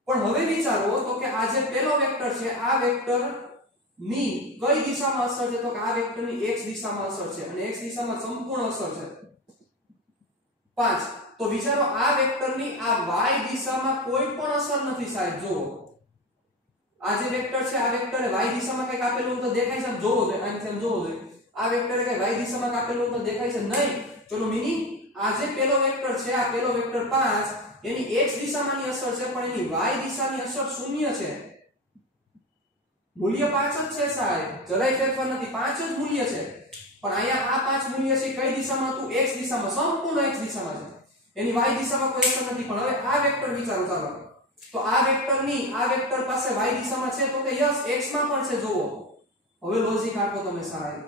પણ હવે વિચારો તો કે આ જે પહેલો વેક્ટર છે, આ વેક્ટર ની કઈ દિશામાં અસર છે? તો કે આ વેક્ટરની x દિશામાં અસર છે અને x દિશામાં સંપૂર્ણ અસર છે 5. તો વિચારો આ વેક્ટરની આ y દિશામાં કોઈ પણ અસર નથી સાહેબ. જો આ જે વેક્ટર છે, આ વેક્ટરે y દિશામાં કંઈક આપેલું તો દેખાય છે? જોવો જોઈએ, અહીંથી આમ જોવો જોઈએ. આ વેક્ટરે કંઈ y દિશામાં આપેલું તો દેખાય છે? નહીં. ચલો મીનિંગ આ જે પહેલો વેક્ટર છે, આ પહેલો વેક્ટર 5, એની x દિશામાંની અસર છે પણ એની y દિશાની અસર શૂન્ય છે. મૂલ્ય 5 જ છે સાહેબ, જરાય ફેરફાર નથી. 5 જ મૂલ્ય છે. પણ અહીંયા આ 5 મૂલ્ય છે કઈ દિશામાં હતું? x દિશામાં, સંપૂર્ણ x દિશામાં છે. એની y દિશામાં કોઈ અસર નથી. પણ હવે આ વેક્ટર વિચારો. ચાલો તો આ વેક્ટર પાસે y દિશામાં છે તો કે યસ x માં પણ છે. જોવો હવે લોજિક આપો તમે સાહેબ.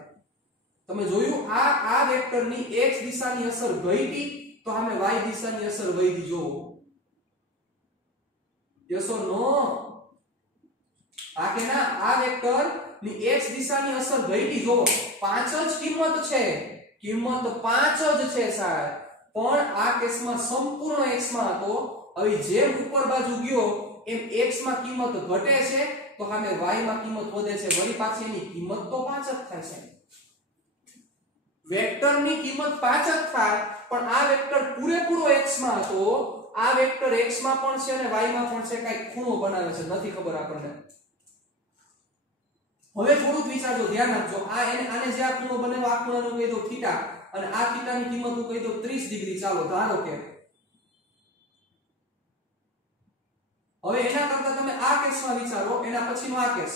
તમે જોયું આ વેક્ટરની x દિશાની અસર ઘટી તો સામે y દિશાની અસર વધી. જોવો યસ ઓર નો? આ કે ના? આ વેક્ટર ની x દિશાની અસર ઘટી. જોવો 5 જ કિંમત છે, કિંમત 5 જ છે સાહેબ. પણ આ કેસમાં સંપૂર્ણ x માં હતો. હવે જેમ ઉપર બાજુ ગયો એમ x માં કિંમત ઘટે છે તો સામે y માં કિંમત વધે છે. વળી પાછી એની કિંમત તો 5 જ થાય છે. વેક્ટરની કિંમત 5 જ થાય પણ આ વેક્ટર પૂરેપૂરો x માં હતો. આ વેક્ટર x માં પણ છે અને y માં પણ છે. કઈ ખૂણો બનાવે છે, નથી ખબર આપણને. હવે થોડુંક વિચારજો, ધ્યાન આપજો. આને જે આ ખૂણો બનેલો, આ ખૂણાનું કહી દો થીટા અને આ થીટાની કિંમત હું કહી દો 30 ડિગ્રી. ચાલો ધારો કે હવે એના કરતા તમે આ કેસમાં વિચારો, એના પછીનો આ કેસ.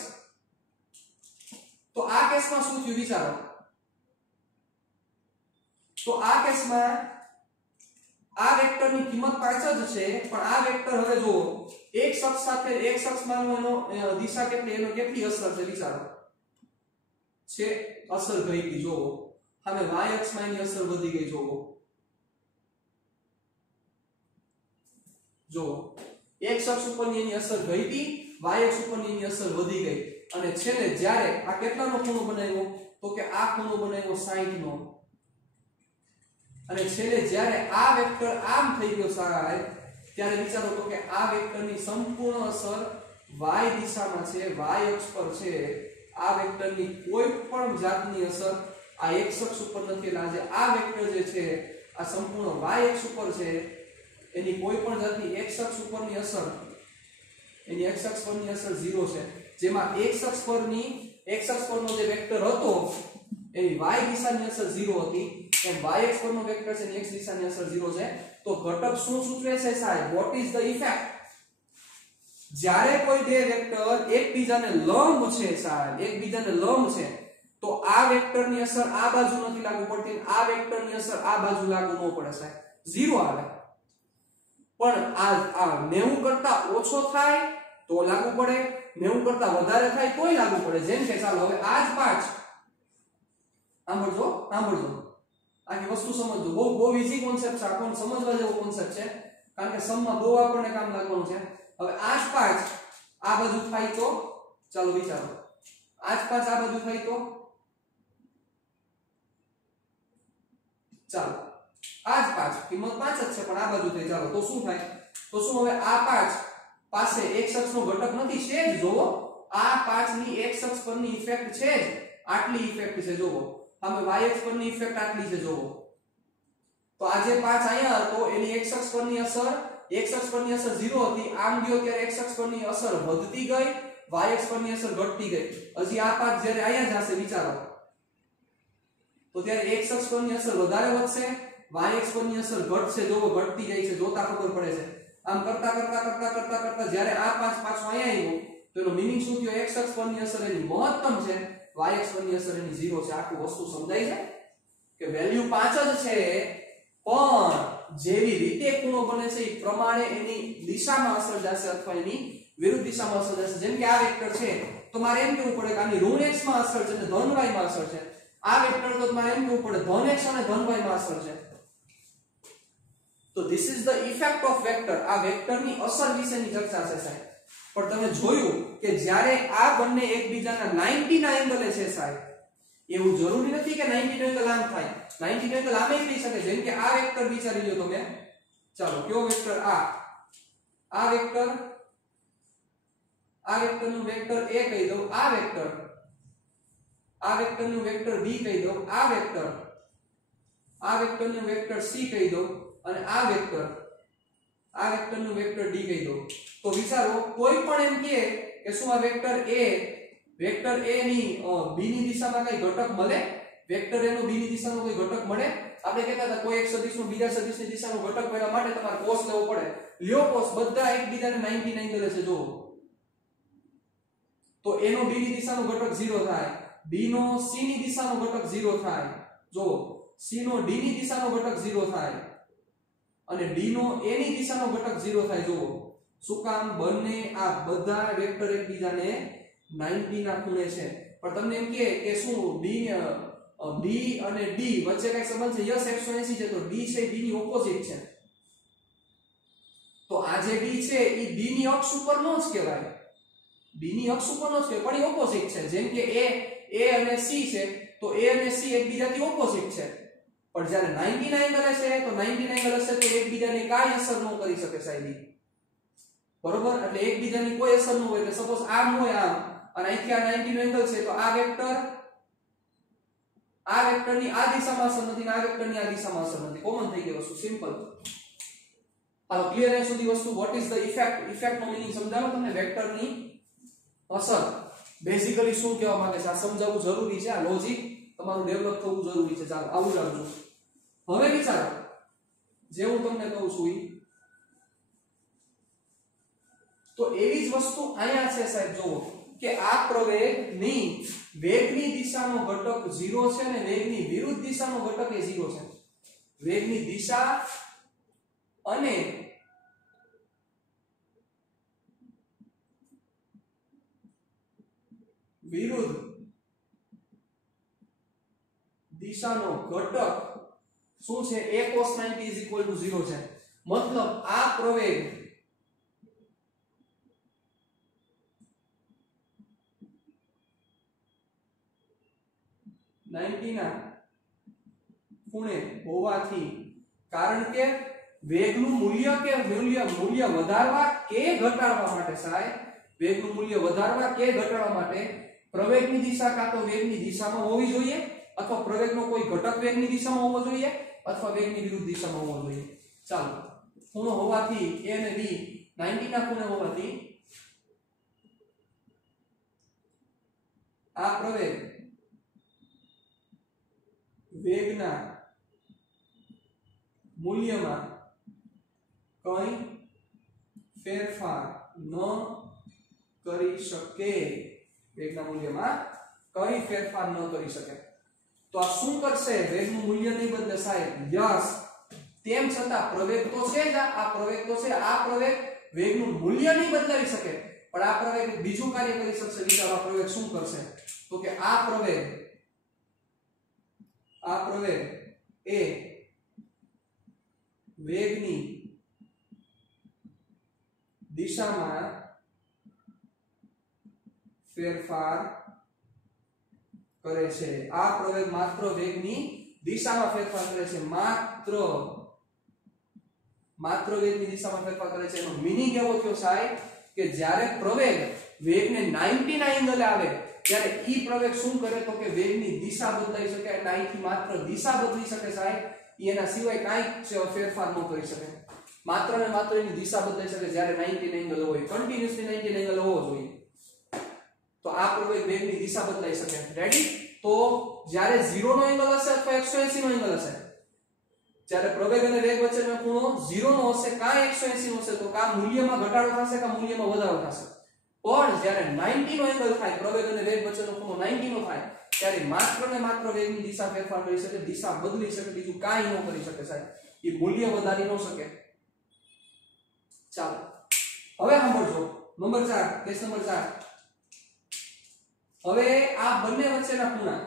તો આ કેસમાં શું થયું વિચારો. તો આ કેસમાં આ વેક્ટરની કિંમત 5 જ છે, પણ આ વેક્ટર હવે જો એક શખ્સ સાથે એક શખ્સમાં એનો દિશા કેટલી, એનો કેટલી અસર છે વિચારો. છે અસર ગઈ ગઈ જોવો. હવે y અક્ષમાં એની અસર વધી ગઈ જોવો. જો એક શખ્સ ઉપરની એની અસર ગઈ હતી, y અક્ષ ઉપરની એની અસર વધી ગઈ, અને છેલ્લે જ્યારે આ કેટલાનો ખૂણો બનાવ્યો, તો કે આ ખૂણો બનાવ્યો 60 નો, અને છેલ્લે જ્યારે આ વેક્ટર આમ થઈ ગયો સાહેબ, ત્યારે વિચારો તો કે આ વેક્ટરની સંપૂર્ણ અસર y દિશામાં છે, y અક્ષ પર છે. આ વેક્ટરની કોઈ પણ જાતની અસર આ x અક્ષ ઉપર નથી. આજે આ વેક્ટર જે છે આ સંપૂર્ણ y અક્ષ ઉપર છે, એની કોઈ પણ જાતની x અક્ષ ઉપરની અસર, એની x અક્ષ પરની અસર 0 છે. જેમાં x અક્ષ પરનો જે વેક્ટર હતો એની y દિશાની અસર 0 હતી, એમ y અક્ષ પરનો વેક્ટર છે એની x દિશાની અસર 0 છે. તો ઘટક શું સૂચવે છે સાહેબ? Vote is the effect? જ્યારે કોઈ બે વેક્ટર એકબીજાને લંબ છે સાહેબ, એકબીજાને લંબ છે, તો આ વેક્ટરની અસર આ બાજુ નથી લાગુ પડતી, આ વેક્ટરની અસર આ બાજુ લાગુ ન પડે સાહેબ, 0 આવે. પણ આ 90 કરતા ઓછો થાય તો લાગુ પડે, 90 કરતા વધારે થાય તોય લાગુ પડે. જેમ કે ચાલો હવે આ જ 5 સાંભળજો આની વસ્તુ સમજજો. બહુ ઈઝી કોન્સેપ્ટ છે, આપણને સમજવા જેવો કોન્સેપ્ટ છે, કારણ કે સમમાં બહુ આપણને કામ લાગવાનું છે. હવે આ જ 5 આ બાજુ થાય તો ચાલો વિચારો, આ જ 5 આ બાજુ થાય તો ચાલો આ જ 5 કિંમત 5 જ છે, પણ આ બાજુ થાય ચાલો, તો શું થાય? તો શું હવે આ 5 પાસે x અક્ષનો ઘટક નથી, છે જ. જોવો આ 5 ની x અક્ષ પરની ઇફેક્ટ છે જ, આટલી ઇફેક્ટ છે જોવો. હવે y અક્ષ પરની ઇફેક્ટ આટલી છે જોવો. તો આ જે 5 અહીંયા હતો એની x અક્ષ પરની અસર 0 હતી. આમ ગયો ત્યારે x અક્ષ પરની અસર વધતી ગઈ, y અક્ષ પરની અસર ઘટતી ગઈ. હજી આ 5 જ્યારે અહીંયા જશે વિચારો, તો ત્યારે x અક્ષ પરની અસર વધારે વધશે, y અક્ષ પરની અસર ઘટશે. જોવો ઘટતી જાય છે, જોતા ખબર પડે છે. આમ કરતા જ્યારે આ 5 પાછો અહીંયા આવ્યો તો એનો મીનિંગ શું થયો? x અક્ષ પરની અસર એની મહત્તમ છે, y અક્ષ પરની અસર એની 0 છે. આખું વસ્તુ સમજાય છે કે વેલ્યુ 5 જ છે, પણ જેવી રીતે ખૂણો બને છે એ પ્રમાણે એની દિશામાં અસર જશે અથવા એની વિરુદ્ધ દિશામાં અસર જશે. જેમ કે આ વેક્ટર છે તો મારે એમ કહેવું પડે કે આની ઋણ x માં અસર છે અને ધન y માં અસર છે. આ વેક્ટર તો મારે એમ કહેવું પડે ધન x અને ધન y માં અસર છે. તો this is the effect of vector. આ વેક્ટરની અસર વિશેની ચર્ચા છે સાહેબ. પણ તમે જોયું કે જ્યારે આ બંને એકબીજાના 90 ના એંગલે છે સાહેબ, એવું જરૂરી નથી કે 90 નો એંગલ આમ થાય, 90 નો એંગલ આમે થઈ શકે. જેમ કે આ વેક્ટર વિચારી લો તમે, ચાલો કયો વેક્ટર? આ વેક્ટરનું વેક્ટર a કહી દઉં, આ વેક્ટરનું વેક્ટર b કહી દઉં, આ વેક્ટરનું વેક્ટર c કહી દઉં, અને આ વેક્ટરનું વેક્ટર d કહી દઉં. તો વિચારો કોઈ પણ એમ કહે કે શું આ વેક્ટર a ની b ની દિશામાં કઈ ઘટક મળે? વેક્ટર a નો b ની દિશામાં કોઈ ઘટક મળે? આપણે કહેતા હતા કોઈ એક સદિશનો બીજા સદિશની દિશાનો ઘટક મેળવવા માટે તમારે cos લેવો પડે. લ્યો cos, બધા એકબીજાને 90 ના એંગલે છે જોવો. તો a નો b ની દિશાનો ઘટક 0 થાય, b નો c ની દિશાનો ઘટક 0 થાય, જોવો c નો d ની દિશાનો ઘટક 0 થાય, અને d નો a ની દિશાનો ઘટક 0 થાય. જોવો શું કામ? બંને આ બધા વેક્ટર એકબીજાને 90 ના ખૂણે છે. પણ તમને એમ કે શું b અને d વચ્ચે કઈ સંબંધ છે? યસ 180 છે. તો d છે b ની ઓપોઝિટ છે. તો આ જે b છે એ b ની અક્ષ ઉપર નો જ કહેવાય, b ની અક્ષ ઉપર નો જ કહેવાય, પણ એ ઓપોઝિટ છે. જેમ કે a અને c છે, તો a અને c એકબીજાથી ઓપોઝિટ છે. પણ જ્યારે 90 ના એંગલે છે તો 90 ના એંગલ હશે તો એકબીજાની કાઈ અસર ન કરી શકે સાહેબ, બરોબર? એટલે એકબીજાની કોઈ અસર ન હોય. એટલે સપોઝ આમ હોય આમ, અને અહીંથી આ 90 નો એંગલ છે, તો આ વેક્ટરની આ દિશામાં અસર નથી, આ વેક્ટરની આ દિશામાં અસર નથી. કોમન થઈ ગઈ વસ્તુ, સિમ્પલ. હાલો ક્લિયર છે સુધી વસ્તુ? What is the effect? Effect નો મીનિંગ સમજાવો તમને. વેક્ટરની અસર બેઝિકલી શું કહેવા માંગે છે આ સમજાવવું જરૂરી છે. આ લોજિક તમારું ડેવલપ થવું જરૂરી છે. ચાલો આવું રાખજો. હવે વિચારો, જે હું તમને કહું છું ઈ તો એવી જ વસ્તુ અહીંયા છે સાહેબ. જોવો કે આ પ્રવેગની વેગની દિશાનો ઘટક 0 છે અને વેગની વિરુદ્ધ દિશાનો ઘટક એ 0 છે. વેગની દિશા અને વિરુદ્ધ દિશાનો ઘટક શું છે? a cos 90 = 0 છે. મતલબ આ પ્રવેગ ના ખૂણે હોવાથી, કારણ કે વેગનું મૂલ્ય કે મૂલ્ય વધારવા કે ઘટાડવા માટે સાહેબ વેગનું મૂલ્ય વધારવા કે ઘટાડવા માટે પ્રવેગની દિશા કાં તો વેગની દિશામાં હોવી જોઈએ, અથવા પ્રવેગનો કોઈ ઘટક વેગની દિશામાં હોવો જોઈએ, અથવા વેગની વિરુદ્ધ દિશામાં હોવો જોઈએ. ચાલો, ખૂણો હોવાથી a અને b 90 ના ખૂણે હોવાથી આ પ્રવેગ વેગના મૂલ્યમાં કંઈ ફેરફાર ન કરી શકે. વેગના મૂલ્યમાં કંઈ ફેરફાર ન કરી શકે. તો આ શું કરશે? વેગનું મૂલ્ય નહીં બદલે સાહેબ. યસ, તેમ છતાં પ્રવેગ તો છે જ. આ પ્રવેગ તો છે. આ પ્રવેગ વેગનું મૂલ્ય નહીં બદલાવી શકે, પણ આ પ્રવેગ બીજું કાર્ય કરી શકશે. વિચારો આ પ્રવેગ શું કરશે? તો કે આ પ્રવેગ એ વેગની દિશામાં ફેરફાર કરે છે. આ પ્રવેગ માત્ર વેગની દિશામાં ફેરફાર કરે છે. માત્ર વેગની દિશામાં ફેરફાર કરે છે. એનો મીનિંગ એવો થયો સાહેબ કે જ્યારે પ્રવેગ વેગને 90 ના એંગલે આવે ત્યારે ઈ પ્રવેગ શું કરે? તો કે વેગની દિશા બદલાઈ શકે. એટલે અહીંથી માત્ર દિશા બદલી શકે સાહેબ, એના સિવાય કાંઈ ફેરફાર ન કરી શકે. માત્ર ને માત્ર એની દિશા બદલાઈ શકે જ્યારે 90 એંગલ હોય. કન્ટિન્યુઅસલી 90 એંગલ હોવો જોઈએ તો આ પ્રવેગ વેગની દિશા બદલાઈ શકે. રેડી? તો જ્યારે 0 નો એંગલ હશે અથવા 180 નો એંગલ હશે, જ્યારે પ્રવેગ અને વેગ વચ્ચેનો ખૂણો 0 નો હશે કા 180 નો હશે, તો કા મૂલ્યમાં ઘટાડો થશે કા મૂલ્યમાં વધારો થશે. પણ જ્યારે 90 નો એંગલ થાય, પ્રવેગ અને વેગ વચ્ચેનો ખૂણો 90 નો થાય, ત્યારે માત્ર ને માત્ર વેગની દિશા ફેરફાર કરી શકે, દિશા બદલી શકે, બીજું કાંઈ ન કરી શકે સાહેબ. એ મૂલ્ય વધારી ન શકે. ચાલો, હવે સાંભળજો. Number 4, case number 4. હવે આ બંને વચ્ચેના ખૂણા,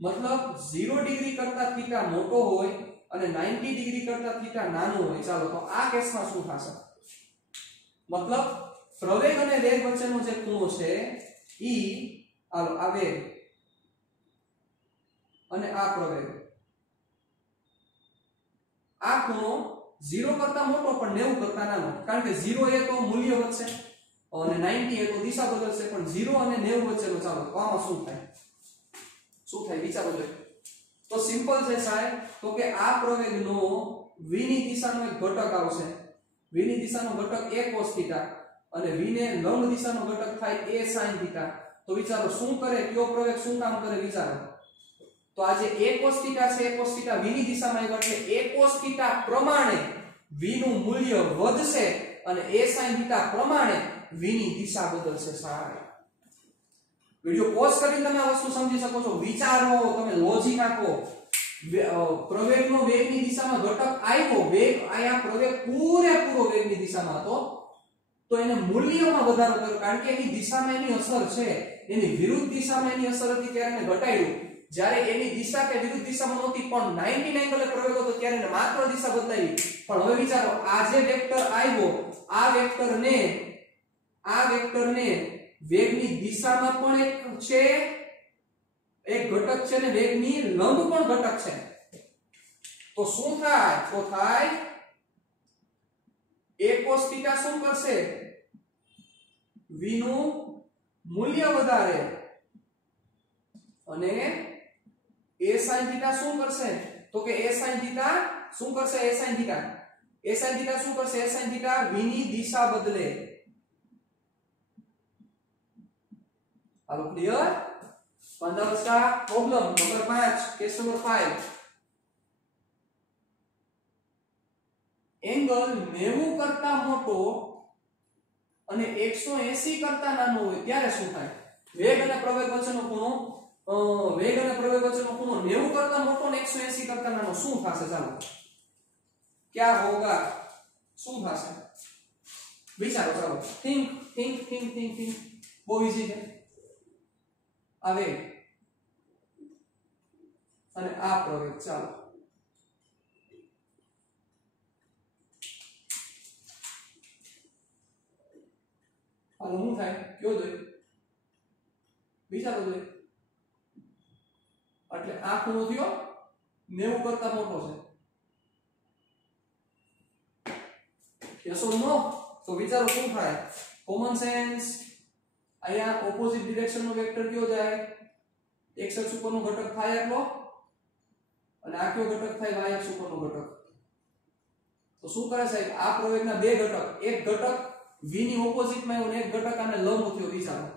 મતલબ 0 ડિગ્રી કરતા થીટા મોટો હોય અને 90 ડિગ્રી કરતા થીટા નાનો હોય. ચાલો, તો આ કેસમાં શું થશે? મતલબ પ્રવેગ અને વેગ વચ્ચેનો જે ખૂણો છે ઈ આ વેગ અને આ પ્રવેગ, આ ખૂણો 0 કરતા મોટો પણ 90 કરતા નાનો. કારણ કે 0 એ તો મૂલ્ય વધશે અને 90 એ તો દિશા બદલશે, પણ 0 અને 90 વચ્ચેનો. ચાલો, તો આમાં શું થાય? વિચારો જોઈએ. તો સિમ્પલ છે સાહેબ. તો કે આ પ્રવેગનો v ની દિશાનો એક ઘટક આવશે. v ની દિશાનો ઘટક a cos θ અને v ને લંબ દિશાનો ઘટક થાય a sin θ. તો વિચારો શું કરે? કયો પ્રવેગ શું કામ કરે? વિચારો. તો આ જે a cos θ છે, a cos θ v ની દિશામાં આવ્યો એટલે a cos θ પ્રમાણે v નું મૂલ્ય વધશે અને a sin θ પ્રમાણે v ની દિશા બદલશે સાહેબ. વિડિયો પોઝ કરીને તમે આ વસ્તુ સમજી શકો છો. વિચારો, તમે લોજિક આપો. પ્રવેગનો વેગની દિશામાં ઘટક આવ્યો, વેગ આયા પ્રવેગ પૂરેપૂરો વેગની દિશામાં હતો, તો એને મૂલ્યમાં વધારો કર્યો કારણ કે એની દિશામાં એની અસર છે. એની વિરુદ્ધ દિશામાં એની અસર હતી ત્યારે એને ઘટાડ્યું. જ્યારે એની દિશા કે વિરુદ્ધ દિશામાં નહોતી પણ 90 એંગલે પ્રવેગ હતો ત્યારે એને માત્ર દિશા બદલાવી. પણ હવે વિચારો, આ જે વેક્ટર આવ્યો, આ વેક્ટરને વેગની દિશામાં પણ એક ઘટક છે ને વેગની લંબ પણ ઘટક છે. તો શું થાય? તો થાય a cos θ શું કરશે? v નું મૂલ્ય વધારે અને a sin θ શું કરશે? તો કે a sin θ શું કરશે? a sin θ શું કરશે? a sin θ v ની દિશા બદલે. હાલો, ક્લિયર? पंद्रह problem number 5, case number 5. Angle 90 करता मोटो અને 180 કરતા નાનો હોય ત્યારે શું થાય? વેગ અને પ્રવેગ વચ્ચેનો ખૂણો 90 કરતા મોટો ને 180 કરતા નાનો શું થશે? ચાલો क्या होगा? શું થશે? વિચારો. ચાલો think. બહુ ઈઝી છે. આ વેગ અને આ પ્રવેગ. ચાલો હાલો શું થાય કયો જોઈએ? વિચારો જોઈએ. એટલે આ ખૂણો થયો 90 કરતા મોટો છે. યસ ઓર નો? તો વિચારો શું થાય? Common sense. અહીંયા ઓપોઝિટ ડિરેક્શન નો વેક્ટર કયો જાય? x અક્ષ ઉપરનો ઘટક થાય એટલો અને આ કયો ઘટક થાય? y અક્ષ ઉપરનો ઘટક. તો શું કરે સાહેબ? આ પ્રવેગના બે ઘટક, એક ઘટક v ની ઓપોઝિટ માં આવ્યો અને એક ઘટક આને લંબ થયો. વિચારો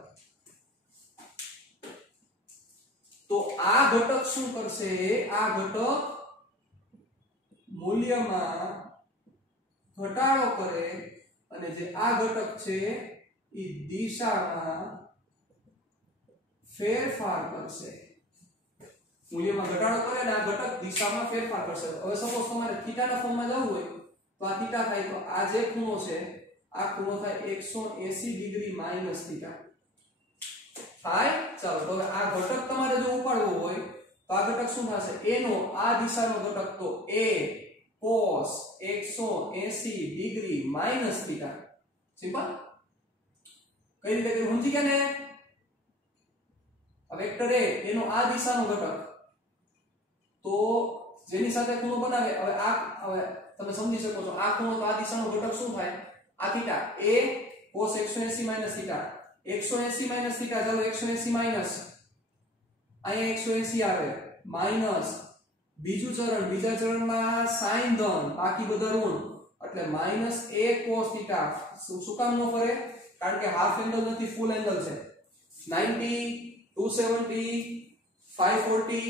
તો આ ઘટક શું કરશે? આ ઘટક મૂલ્યમાં ઘટાડો કરે અને જે આ ઘટક છે એ દિશામાં ફેરફાર કરશે. મૂલ્યમાં ઘટાડો કરે અને આ ઘટક દિશામાં ફેરફાર કરશે. હવે સપોઝ તમારે થીટાના ફોર્મમાં જવું હોય તો આ થીટા થાય તો આ જે ખૂણો છે આ ખૂણો થાય 180 ડિગ્રી માઈનસ થીટા થાય. ચાલો તો હવે આ ઘટક તમારે જો ઉપાડવો હોય તો આ ઘટક શું થશે? a નો આ દિશાનો ઘટક તો a cos 180 degree minus theta. Simple. કઈ રીતે કર્યું સમજી ગયા ને? આ વેક્ટર a એનો આ દિશાનો ઘટક તો જેની સાથે ખૂણો બનાવે. હવે તમે સમજી શકો છો આ ખૂણો તો આ દિશાનો ઘટક શું થાય? આ theta a cos 180 minus theta 180 minus theta. ચાલો 180 માઈનસ અહીંયા 180 આવે માઈનસ બીજું ચરણ, બીજા ચરણમાં sin ધન બાકી બધા ઋણ એટલે માઈનસ a cos થીટા. શું કામ નો ફરે? કારણ કે હાફ એંગલ નથી, ફૂલ એંગલ છે. 90 270 540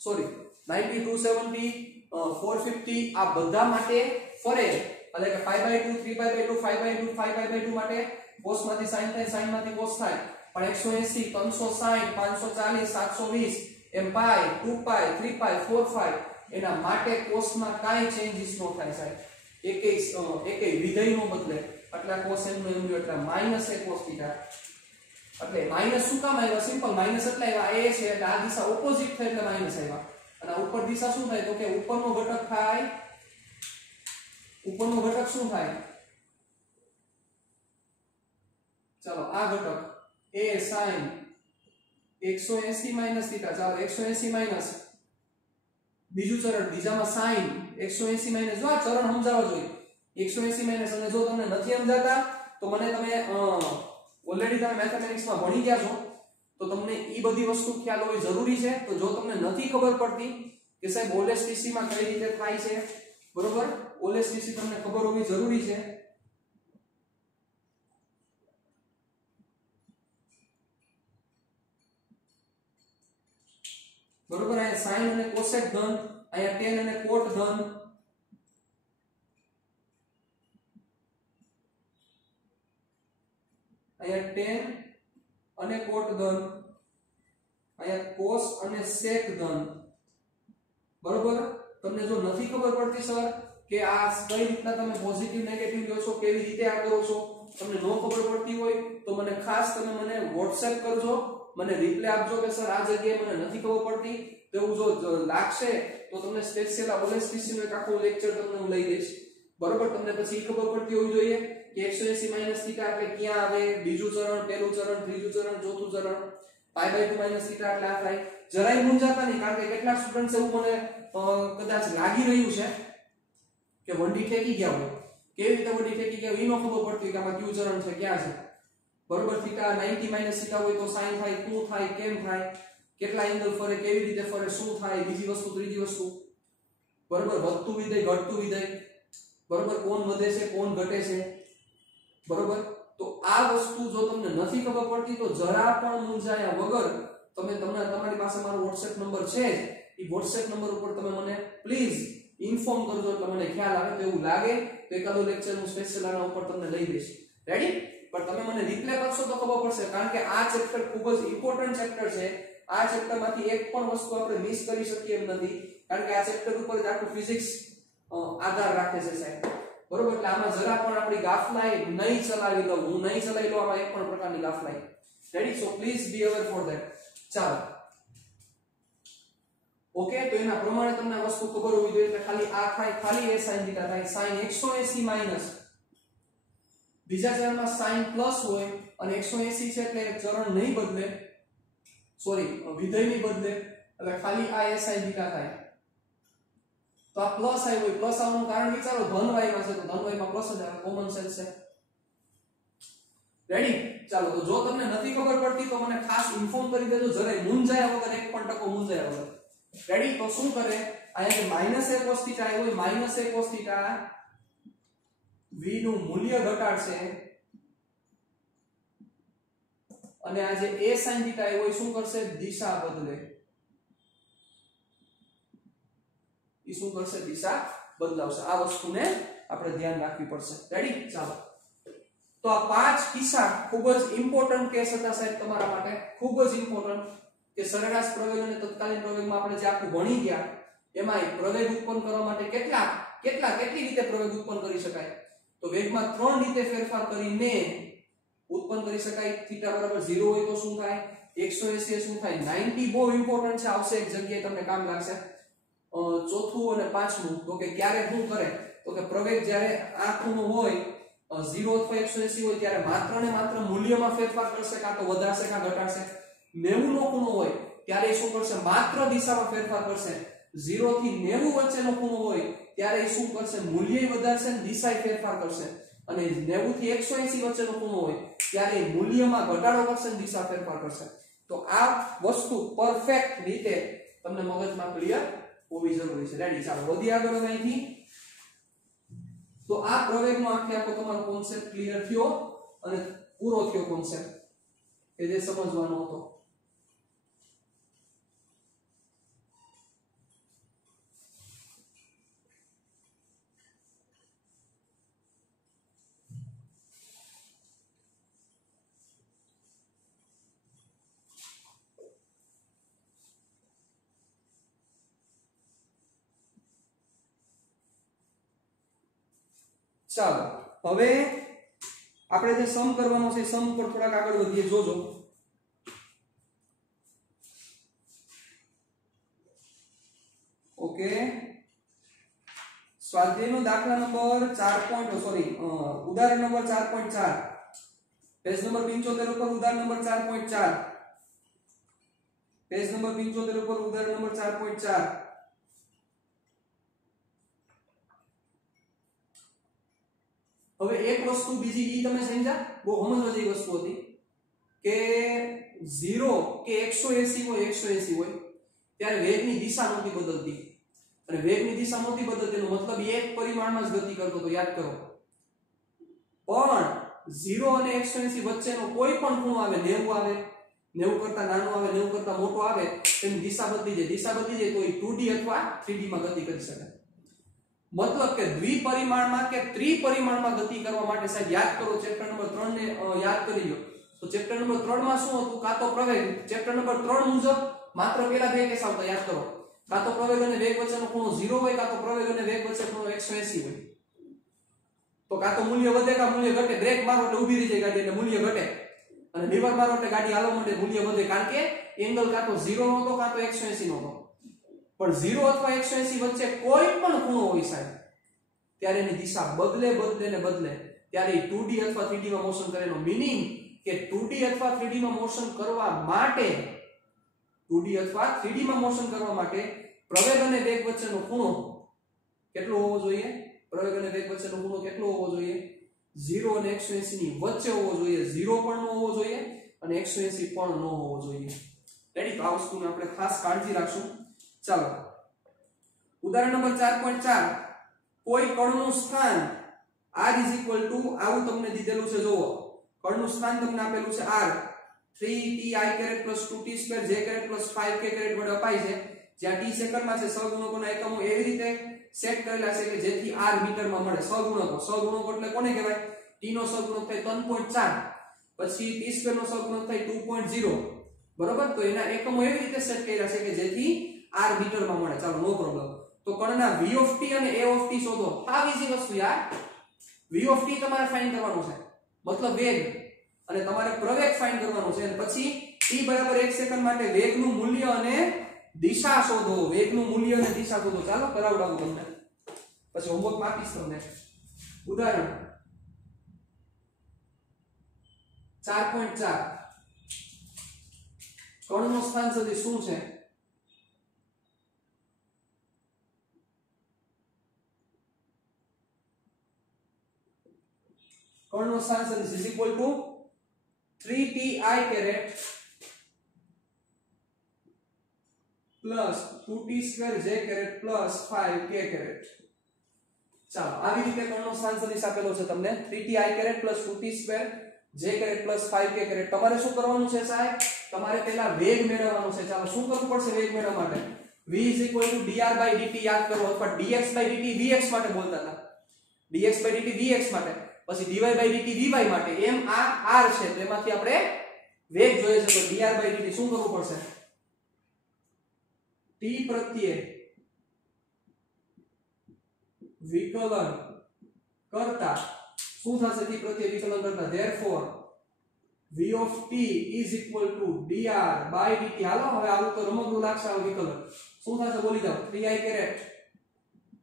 સોરી 90 270 450 આ બધા માટે ફરે એટલે કે 5/2 3/2 5/2 5/2 માટે cos માંથી sin થાય, sin માંથી cos થાય. પણ 180 360 540 720 એમ પાઈ 2 પાઈ 3 પાઈ 4 પાઈ એના માટે cos માં કાઈ ચેન્જીસ નો થાય સાહેબ. એકેય વિધેય નો બદલે એટલે cos n નો મૂલ્ય એટલે માઈનસ a cos થીટા. એટલે માઈનસ શું કામ આવ્યા? સિમ્પલ. માઈનસ એટલે આવ્યા a છે એટલે આ દિશા ઓપોઝિટ થાય એટલે માઈનસ આવ્યા. અને આ ઉપર દિશા શું થાય? તો કે ઉપરનો ઘટક થાય. ઉપરનો ઘટક શું થાય? ચાલો આ ઘટક a sin 180 માઈનસ થીટા. ચાલો 180 માઈનસ બીજું ચરણ, બીજામાં sin 180 માઈનસ. જો આ ચરણ સમજાવવા જોઈએ. 180 માઈનસ. અને જો તમને નથી સમજાતા તો મને તમે ઓલરેડી તમે મેથેમેટિક્સમાં ભણી ગયા છો તો તમને ઈ બધી વસ્તુ ખ્યાલ હોવી જરૂરી છે. તો જો તમને નથી ખબર પડતી કે સાહેબ ઓએલએસટીસી માં કઈ રીતે થાય છે, બરોબર, ઓએલએસટીસી તમને ખબર હોવી જરૂરી છે. બરોબર. અહીંયા sin અને cosec ધન, અહીંયા tan અને cot ધન, અહીંયા tan અને cot ધન, અહીંયા cos અને sec ધન. બરોબર. તમને જો નથી ખબર પડતી સર કે આ કઈ રીતના તમે પોઝિટિવ નેગેટિવ લ્યો છો, કેવી રીતે આ કરો છો, તમને નો ખબર પડતી હોય તો મને ખાસ તમે મને WhatsApp કરજો, મને રિપ્લાય આપજો કે સર આ જગ્યાએ મને નથી ખબર પડતી. તો એવું જો લાગશે તો તમને સ્પેશિયલ ઓએલએસટીસી નો એક આખો લેક્ચર તમને હું લઈ દઈશ. બરોબર. તમને પછી ખબર પડતી હોવી જોઈએ કે 180 માઈનસ થીટા એટલે ક્યાં આવે, બીજું ચરણ, પહેલું ચરણ, ત્રીજું ચરણ, ચોથું ચરણ, π/2 માઈનસ થીટા એટલે આ થાય. જરાય મૂંઝાતા નહીં, કારણ કે કેટલાક સ્ટુડન્ટ્સ એવું મને કદાચ લાગી રહ્યું છે કે વંડી ઠેકી ગયા હોય. કેવી રીતે વંડી ઠેકી ગયા ઈ નો ખબર પડતી કે આમાં કયું ચરણ છે, ક્યાં છે. બરોબર. થીટા 90 માઈનસ થીટા હોય તો sin થાય, શું થાય, કેમ થાય, કેટલા એંગલ ફરે, કેવી રીતે ફરે, શું થાય, બીજી વસ્તુ, ત્રીજી વસ્તુ. બરોબર. વધતું વિધેય, ઘટતું વિધેય. બરોબર. કોણ વધે છે, કોણ ઘટે છે. બરોબર. તો આ વસ્તુ જો તમને નથી ખબર પડતી તો જરા પણ મૂંઝાયા વગર તમારી પાસે મારો WhatsApp નંબર છે, એ WhatsApp નંબર ઉપર તમે મને પ્લીઝ ઇન્ફોર્મ કરજો એટલે મને ખ્યાલ આવે. તો એવું લાગે તો એકાદો લેક્ચર હું સ્પેશિયલ આના ઉપર તમને લઈ દઈશ. રેડી? પણ તમે મને રિપ્લે કરશો તો ખબર પડશે, કારણ કે આ ચેપ્ટર ખૂબ જ ઇમ્પોર્ટન્ટ ચેપ્ટર છે. આ ચેપ્ટરમાંથી એક પણ વસ્તુ આપણે મિસ કરી શકીએ એમ નથી, કારણ કે આ ચેપ્ટર ઉપર જ આખું ફિઝિક્સ આધાર રાખે છે સાહેબ. બરોબર? એટલે આમાં જરા પણ આપણી ગાફલાઈ નહીં ચલાવી લો, હું નહીં ચલાવી લો આમાં એક પણ પ્રકારની ગાફલાઈ. Ready? So please be aware for that. ચાલો, ઓકે. તો એના પ્રમાણે તમને વસ્તુ ખબર હોવી જોઈએ કે ખાલી આ થાય, ખાલી a sin θ થાય. sin 180 માઈનસ બીજા ચરણમાં sin પ્લસ હોય અને 180 છે એટલે ચરણ નહીં બદલે, સોરી વિધેય નહીં બદલે, એટલે ખાલી આ a sin θ થાય. તો આ પ્લસ આવ્યો હોય, પ્લસ આવવાનું કારણ વિચારો, ધન y માં છે તો ધન y માં પ્લસ જ આવે, કોમન સેન્સ છે. રેડી? ચાલો, તો જો તમને નથી ખબર પડતી તો મને ખાસ ઇન્ફોર્મ કરી દેજો, જરાય મૂંઝાયા વગર, એક પણ ટકો મૂંઝાયા વગર. રેડી? તો શું કરે, અહીંયા જે -a cos θ આવ્યો હોય, -a cos θ v નું મૂલ્ય ઘટાડશે અને આ જે a sin θ આવ્યો હોય શું કરશે, દિશા બદલે. ઈ શું કરશે, દિશા બદલાવશે. આ વસ્તુને આપણે ધ્યાન રાખવી પડશે. રેડી? ચાલો, તો આ 5 કિસ્સા ખૂબ જ ઇમ્પોર્ટન્ટ કેસ હતા સાહેબ તમારા માટે, ખૂબ જ ઇમ્પોર્ટન્ટ, કે સરેરાશ પ્રવેગ અને તત્કાલીન પ્રવેગમાં આપણે જે આખું ભણી ગયા એમાં પ્રવેગ ઉત્પન્ન કરવા માટે કેટલી રીતે પ્રવેગ ઉત્પન્ન કરી શકાય. તો વેગમાં 3 રીતે ફેરફાર કરીને ઉત્પન્ન કરી શકાય. θ બરાબર 0 હોય તો શું થાય, 180 શું થાય, 90 બહુ ઇમ્પોર્ટન્ટ છે, આવશે એક જગ્યાએ તમને કામ લાગશે. ચોથું અને પાંચમું, તો કે ક્યારે શું કરે, તો કે પ્રવેગ જ્યારે આ ખૂણો હોય 0 અથવા 180 હોય ત્યારે માત્ર ને માત્ર મૂલ્યમાં ફેરફાર કરશે, કાં તો વધારશે કાં ઘટાડશે. 90 નો ખૂણો હોય ત્યારે શું કરશે, માત્ર દિશામાં ફેરફાર કરશે. 0 થી 90 વચ્ચેનો ખૂણો હોય ત્યારે શું કરશે, મૂલ્ય વધારશે અને દિશાએ ફેરફાર કરશે. અને 90 થી 180 વચ્ચેનો ખૂણો હોય ત્યારે મૂલ્યમાં ઘટાડો કરશે અને દિશા ફેરફાર કરશે. તો આ વસ્તુ પરફેક્ટ રીતે તમને મગજમાં ક્લિયર હોવી જરૂરી છે. રેડી? ચાલો, વધી આગળ અહીંથી. તો આ પ્રવેગનો આખો તમારો કોન્સેપ્ટ ક્લિયર થયો અને પૂરો થયો કોન્સેપ્ટ કે જે સમજવાનો હતો. ચાલો, હવે આપણે જે સમ કરવાનો છે, સમ પર થોડાક આગળ વધીએ. જોજો, ઓકે. સ્વાધ્યાયનો દાખલા નંબર 4. ઉદાહરણ નંબર 4.4, પેજ નંબર 75 ઉપર ઉદાહરણ નંબર 4.4, પેજ નંબર 75 ઉપર ઉદાહરણ નંબર 4.4. હવે એક વસ્તુ બીજી ઈ તમે સમજ્યા, બહુ સમજવા જેવી વસ્તુ હતી કે 0 કે 180 હોય 180 હોય ત્યારે વેગની દિશા નહોતી બદલતી. અને વેગની દિશા નહોતી બદલતી એનો મતલબ એક પરિમાણમાં જ ગતિ કરતો તો, યાદ કરો. પણ 0 અને 180 વચ્ચેનો કોઈ પણ ખૂણો આવે, 90 આવે, 90 કરતા નાનો આવે, 90 કરતા મોટો આવે, તેની દિશા બદલી જાય. દિશા બદલી જાય તો એ 2D અથવા 3D માં ગતિ કરી શકે. મતલબ કે દ્વિપરિમાણમાં કે ત્રિપરિમાણમાં ગતિ કરવા માટે સાહેબ યાદ કરો, ચેપ્ટર નંબર 3 ને યાદ કરી લો. તો ચેપ્ટર નંબર 3 માં શું હતું, કાં તો પ્રવેગ. ચેપ્ટર નંબર 3 મુજબ માત્ર પેલા બે કેસ આવતા, યાદ કરો. કાં તો પ્રવેગ અને વેગ વચ્ચેનો ખૂણો 0 હોય, કાં તો પ્રવેગ અને વેગ વચ્ચેનો ખૂણો 180 હોય. તો કાં તો મૂલ્ય વધે કાં મૂલ્ય ઘટે. બ્રેક મારો એટલે ઊભી રહી જાય ગાડી એટલે મૂલ્ય ઘટે, અને લીવર મારો એટલે ગાડી હાલવા માંડે, મૂલ્ય વધે. કારણ કે એંગલ કાં તો 0 નો હતો કાં તો 180 નો હતો. પણ 0 અથવા 180 વચ્ચે કોઈ પણ ખૂણો હોય સાહેબ ત્યારે એની દિશા બદલે ત્યારે 2D અથવા 3D માં મોશન કરે. એનો મીનિંગ કે 2D અથવા 3D માં મોશન કરવા માટે, 2D અથવા 3D માં મોશન કરવા માટે પ્રવેગ અને વેગ વચ્ચેનો ખૂણો કેટલો હોવો જોઈએ? પ્રવેગ અને વેગ વચ્ચેનો ખૂણો કેટલો હોવો જોઈએ? 0 અને 180 ની વચ્ચે હોવો જોઈએ. 0 પણ ન હોવો જોઈએ અને 180 પણ ન હોવો જોઈએ. રેડી? તો આ વસ્તુને આપણે ખાસ કાળજી રાખશું. ચાલો, ઉદાહરણ નંબર 4.4, કોઈ કણનું સ્થાન r આવું તમને દીધેલું છે. જુઓ, કણનું સ્થાન તમને આપેલું છે r, 3ti + 2t2 j + 5k વડે અપાય છે. જ્યાં t સેકન્ડમાં છે, સહગુણકોના એકમો એવી રીતે સેટ કરેલા છે કે જેથી r મીટરમાં મળે. સહગુણકો એટલે કોને કહેવાય? t નો સહગુણક થાય 3.4 પછી t² નો સહગુણક થાય 2.0 બરોબર તો એના એકમો એવી રીતે સેટ કર્યા છે કે જેથી r મીટરમાં મળે ચાલો નો પ્રોબ્લેમ તો કણના v ઓફ t અને a ઓફ t શોધો આ ઈઝી વસ્તુ યાર v ઓફ t તમારે ફાઇન્ડ કરવાનું છે મતલબ વેગ અને તમારે પ્રવેગ ફાઇન્ડ કરવાનો છે અને પછી t બરાબર 1 સેકન્ડ માટે વેગનું મૂલ્ય અને દિશા શોધો વેગનું મૂલ્ય અને દિશા શોધો ચાલો કરાવડાવું તમને પછી હોમવર્ક આપીશ તમને ઉદાહરણ 4.4 કણનું સ્થાન સદિશ શું છે કણનું સ્થાન સદિશ is equal to 3ti caret plus 2t square j caret plus 5k caret ચાલો આવી રીતે કણનો સ્થાન સદિશ આપેલો છે તમને 3ti caret plus 2t square j caret plus 5k caret તમારે શું કરવાનું છે સાહેબ તમારે પહેલા વેગ મેળવવાનો છે ચાલો શું કરવું પડશે વેગ મેળવવા માટે v dr/dt યાદ કરો અથવા dx/dt vx માટે બોલતા હતા dx/dt vx માટે પછી dy/dt vy માટે એમ આ r છે તો એમાંથી આપણે વેગ જોઈએ છે તો dr/dt શું કરવું પડશે t પ્રત્યે વિકલન કરતા શું થશે t પ્રત્યે વિકલન કરતા therefore v of t is equal to dr/dt હાલો હવે આવું તો રમકડું લાગશે આ વિકલન શું થશે બોલી જાઓ 3i caret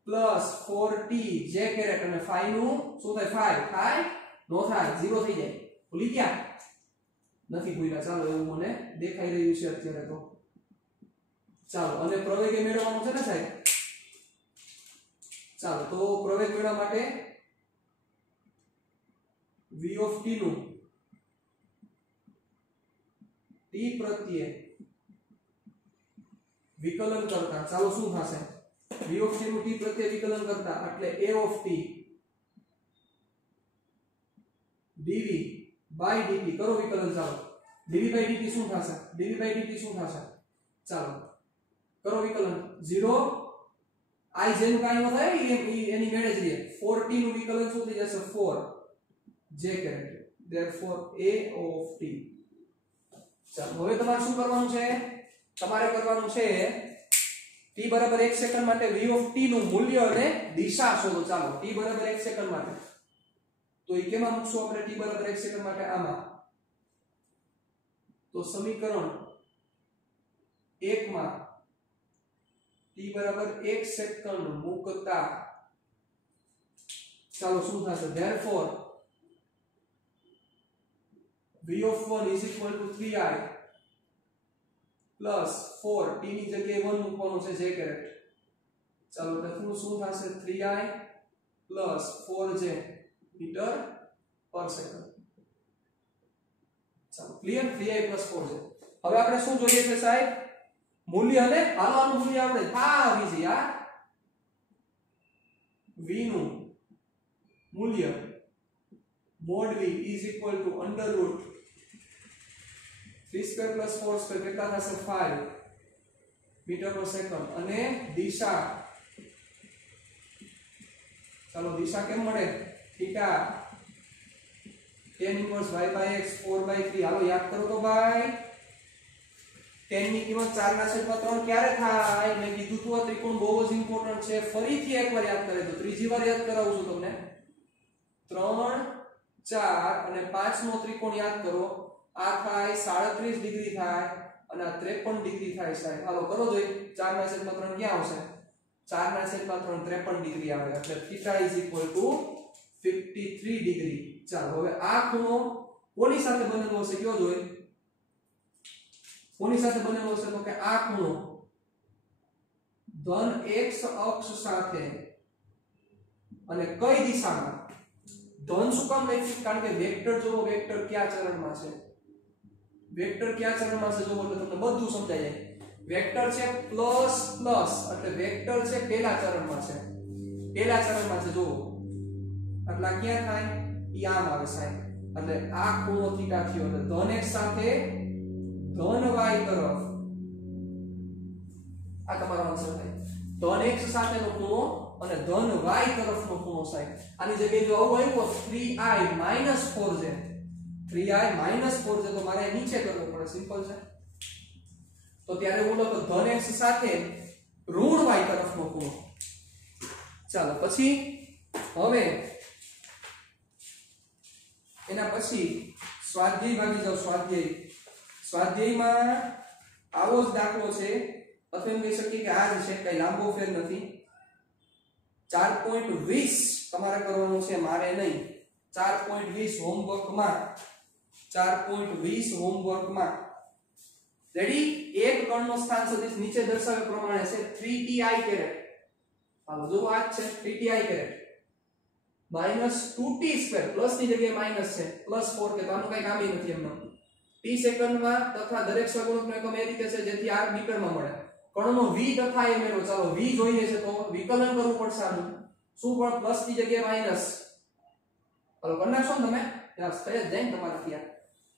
plus 4t j caret અને 5 નું શું થાય 5 થાય નો થાય 0 થઈ જાય ભૂલી ગયા નથી ભૂલ્યા ચાલો એવું મને દેખાઈ રહ્યું છે અત્યારે તો ચાલો અને પ્રવેગ મેળવવાનો છે ને સાહેબ ચાલો તો પ્રવેગ મેળવવા માટે v of t નું t પ્રત્યે વિકલન કરતા ચાલો શું થશે v of t નું t પ્રત્યે વિકલન કરતા એટલે a of t dv/dt કરો વિકલન ચાલો dv/dt શું થશે dv/dt શું થશે ચાલો કરો વિકલન 0 I જેનું કાઈ ન થાય એની મેળે જ રહે 4t નું વિકલન શું થઈ જશે 4 j caret therefore a of t ચાલો હવે તમારે શું કરવાનું છે તમારે કરવાનું છે t બરાબર 1 સેકન્ડ માટે v of t નું મૂલ્ય અને દિશા શોધો ચાલો t બરાબર 1 સેકન્ડ માટે તો એ કેમાં મૂકશું આપણે t બરાબર 1 સેકન્ડ માટે આમાં તો સમીકરણ 1 માં t બરાબર 1 સેકન્ડ મૂકતા ચાલો શું થશે therefore v of 1 is equal to 3i plus 4 t ની જગ્યાએ 1 મૂકવાનું છે j caret ચાલો લખવું શું થશે 3i plus 4j મીટર પર સેકન્ડ ચાલો ક્લિયર 3i plus 4j હવે આપણે શું જોઈએ છે સાહેબ મૂલ્ય અને હાલવાનું મૂલ્ય આપણે આવી છે યાર v નું મૂલ્ય mod v is equal to under root 3 square plus 4 square કેટલા થશે 5 મીટર પર સેકન્ડ અને દિશા ચાલો દિશા કેમ મળે theta tan inverse y by x 4/3 હાલો યાદ કરો તો ભાઈ tan ની કિંમત 4/3 ક્યારે થાય મેં કીધું તો આ ત્રિકોણ બહુ જ ઇમ્પોર્ટન્ટ છે ફરીથી એકવાર યાદ કરે તો ત્રીજી વાર યાદ કરાવું છું તમને 3 4 અને 5 નો ત્રિકોણ યાદ કરો આ થાય 37 ડિગ્રી થાય અને આ 53 ડિગ્રી થાય સાહેબ હાલો કરો જોઈ 4/3 ક્યાં આવશે 4/3 53 ડિગ્રી આવે એટલે θ = 53 ડિગ્રી ચાલો હવે આ ખૂણો કોની સાથે બનેલો હશે કયો જોઈ કોની સાથે બનેલો હશે તો કે આ ખૂણો ધન x અક્ષ સાથે અને કઈ દિશામાં ધન શું કામ લખ્યું કારણ કે વેક્ટર જોવો વેક્ટર કયા ચરણમાં છે વેક્ટર કયા ચરણમાં છે જોવો એટલે તમને બધું સમજાય જાય વેક્ટર છે પ્લસ પ્લસ એટલે વેક્ટર છે પહેલા ચરણમાં છે જોવો એટલે ક્યાં થાય ઈ આમ આવે સાહેબ એટલે આ ખૂણો થીટા થયો એટલે ધન x સાથે ધન y તરફ આ તમારો આન્સર થાય ધન x સાથેનો ખૂણો અને ધન y તરફનો ખૂણો સાહેબ. આની જગ્યાએ જો આવું આવ્યું 3i - 4j 3i - 4j તો મારે નીચે કરવું પડે, સિમ્પલ છે. તો ત્યારે હું લખો ધન x સાથે ઋણ y તરફનો ખૂણો. ચાલો પછી હવે એના પછી સ્વાધ્યાય ભાગી જાવ. સ્વાધ્યાયમાં આવો જ દાખલો છે, અથવા એમ કહી શકીએ કે આ જ છે, કઈ લાંબો ફેર નથી. 4.20 તમારે કરવાનું છે, મારે નહીં. 4.20 હોમવર્કમાં 4.20 હોમવર્કમાં રેડી. એક કણનો સ્થાન સદિશ નીચે દર્શાવ્યા પ્રમાણે છે 3ti કેરેટ. હાલો જો આ છે 3ti કેરેટ -2t² પ્લસ ની જગ્યાએ માઈનસ છે, +4 કે તો આનું કઈ કામ નથી એમનો. t સેકન્ડમાં તથા દરેક સગુણકનો એકમ એ રીતે છે જેથી r મીટરમાં મળે. કણનો v તથા એ મેળવો. ચાલો v જોઈએ છે તો વિકલન કરવું પડશે આનું. શું પણ પ્લસ ની જગ્યાએ માઈનસ. હાલો કરી નાખશો ને તમે, યસ થઈ જ જાય ને તમારાથી આ.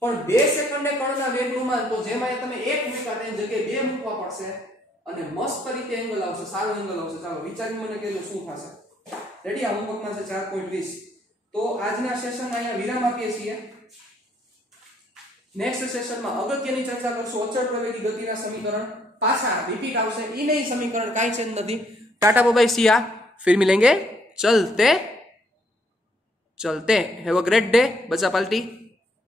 પણ 2 સેકન્ડે કણના વેગનું તો જેમાં તમે 1 મૂક્યા તેની જગ્યાએ 2 મૂકવા પડશે અને મસ્ત રીતે એંગલ આવશે, સારો એંગલ આવશે. ચાલો વિચારી મને કહેજો શું થશે. રેડી. આ હોમવર્કમાં છે 4.20. તો આજના સેશન અહીંયા વિરામ આપીએ છીએ. નેક્સ્ટ સેશનમાં અગત્યની ચર્ચા કરશું અચળ પ્રવેગી ગતિના સમીકરણ. પાછા રિપીટ આવશે. ઈ નહીં સમીકરણ કાઈ ચેન્જ નથી. टाटा बाय बाय, सिया, फिर मिलेंगे चलते चलते. हैव अ ग्रेट डे बच्चा पाल्टी.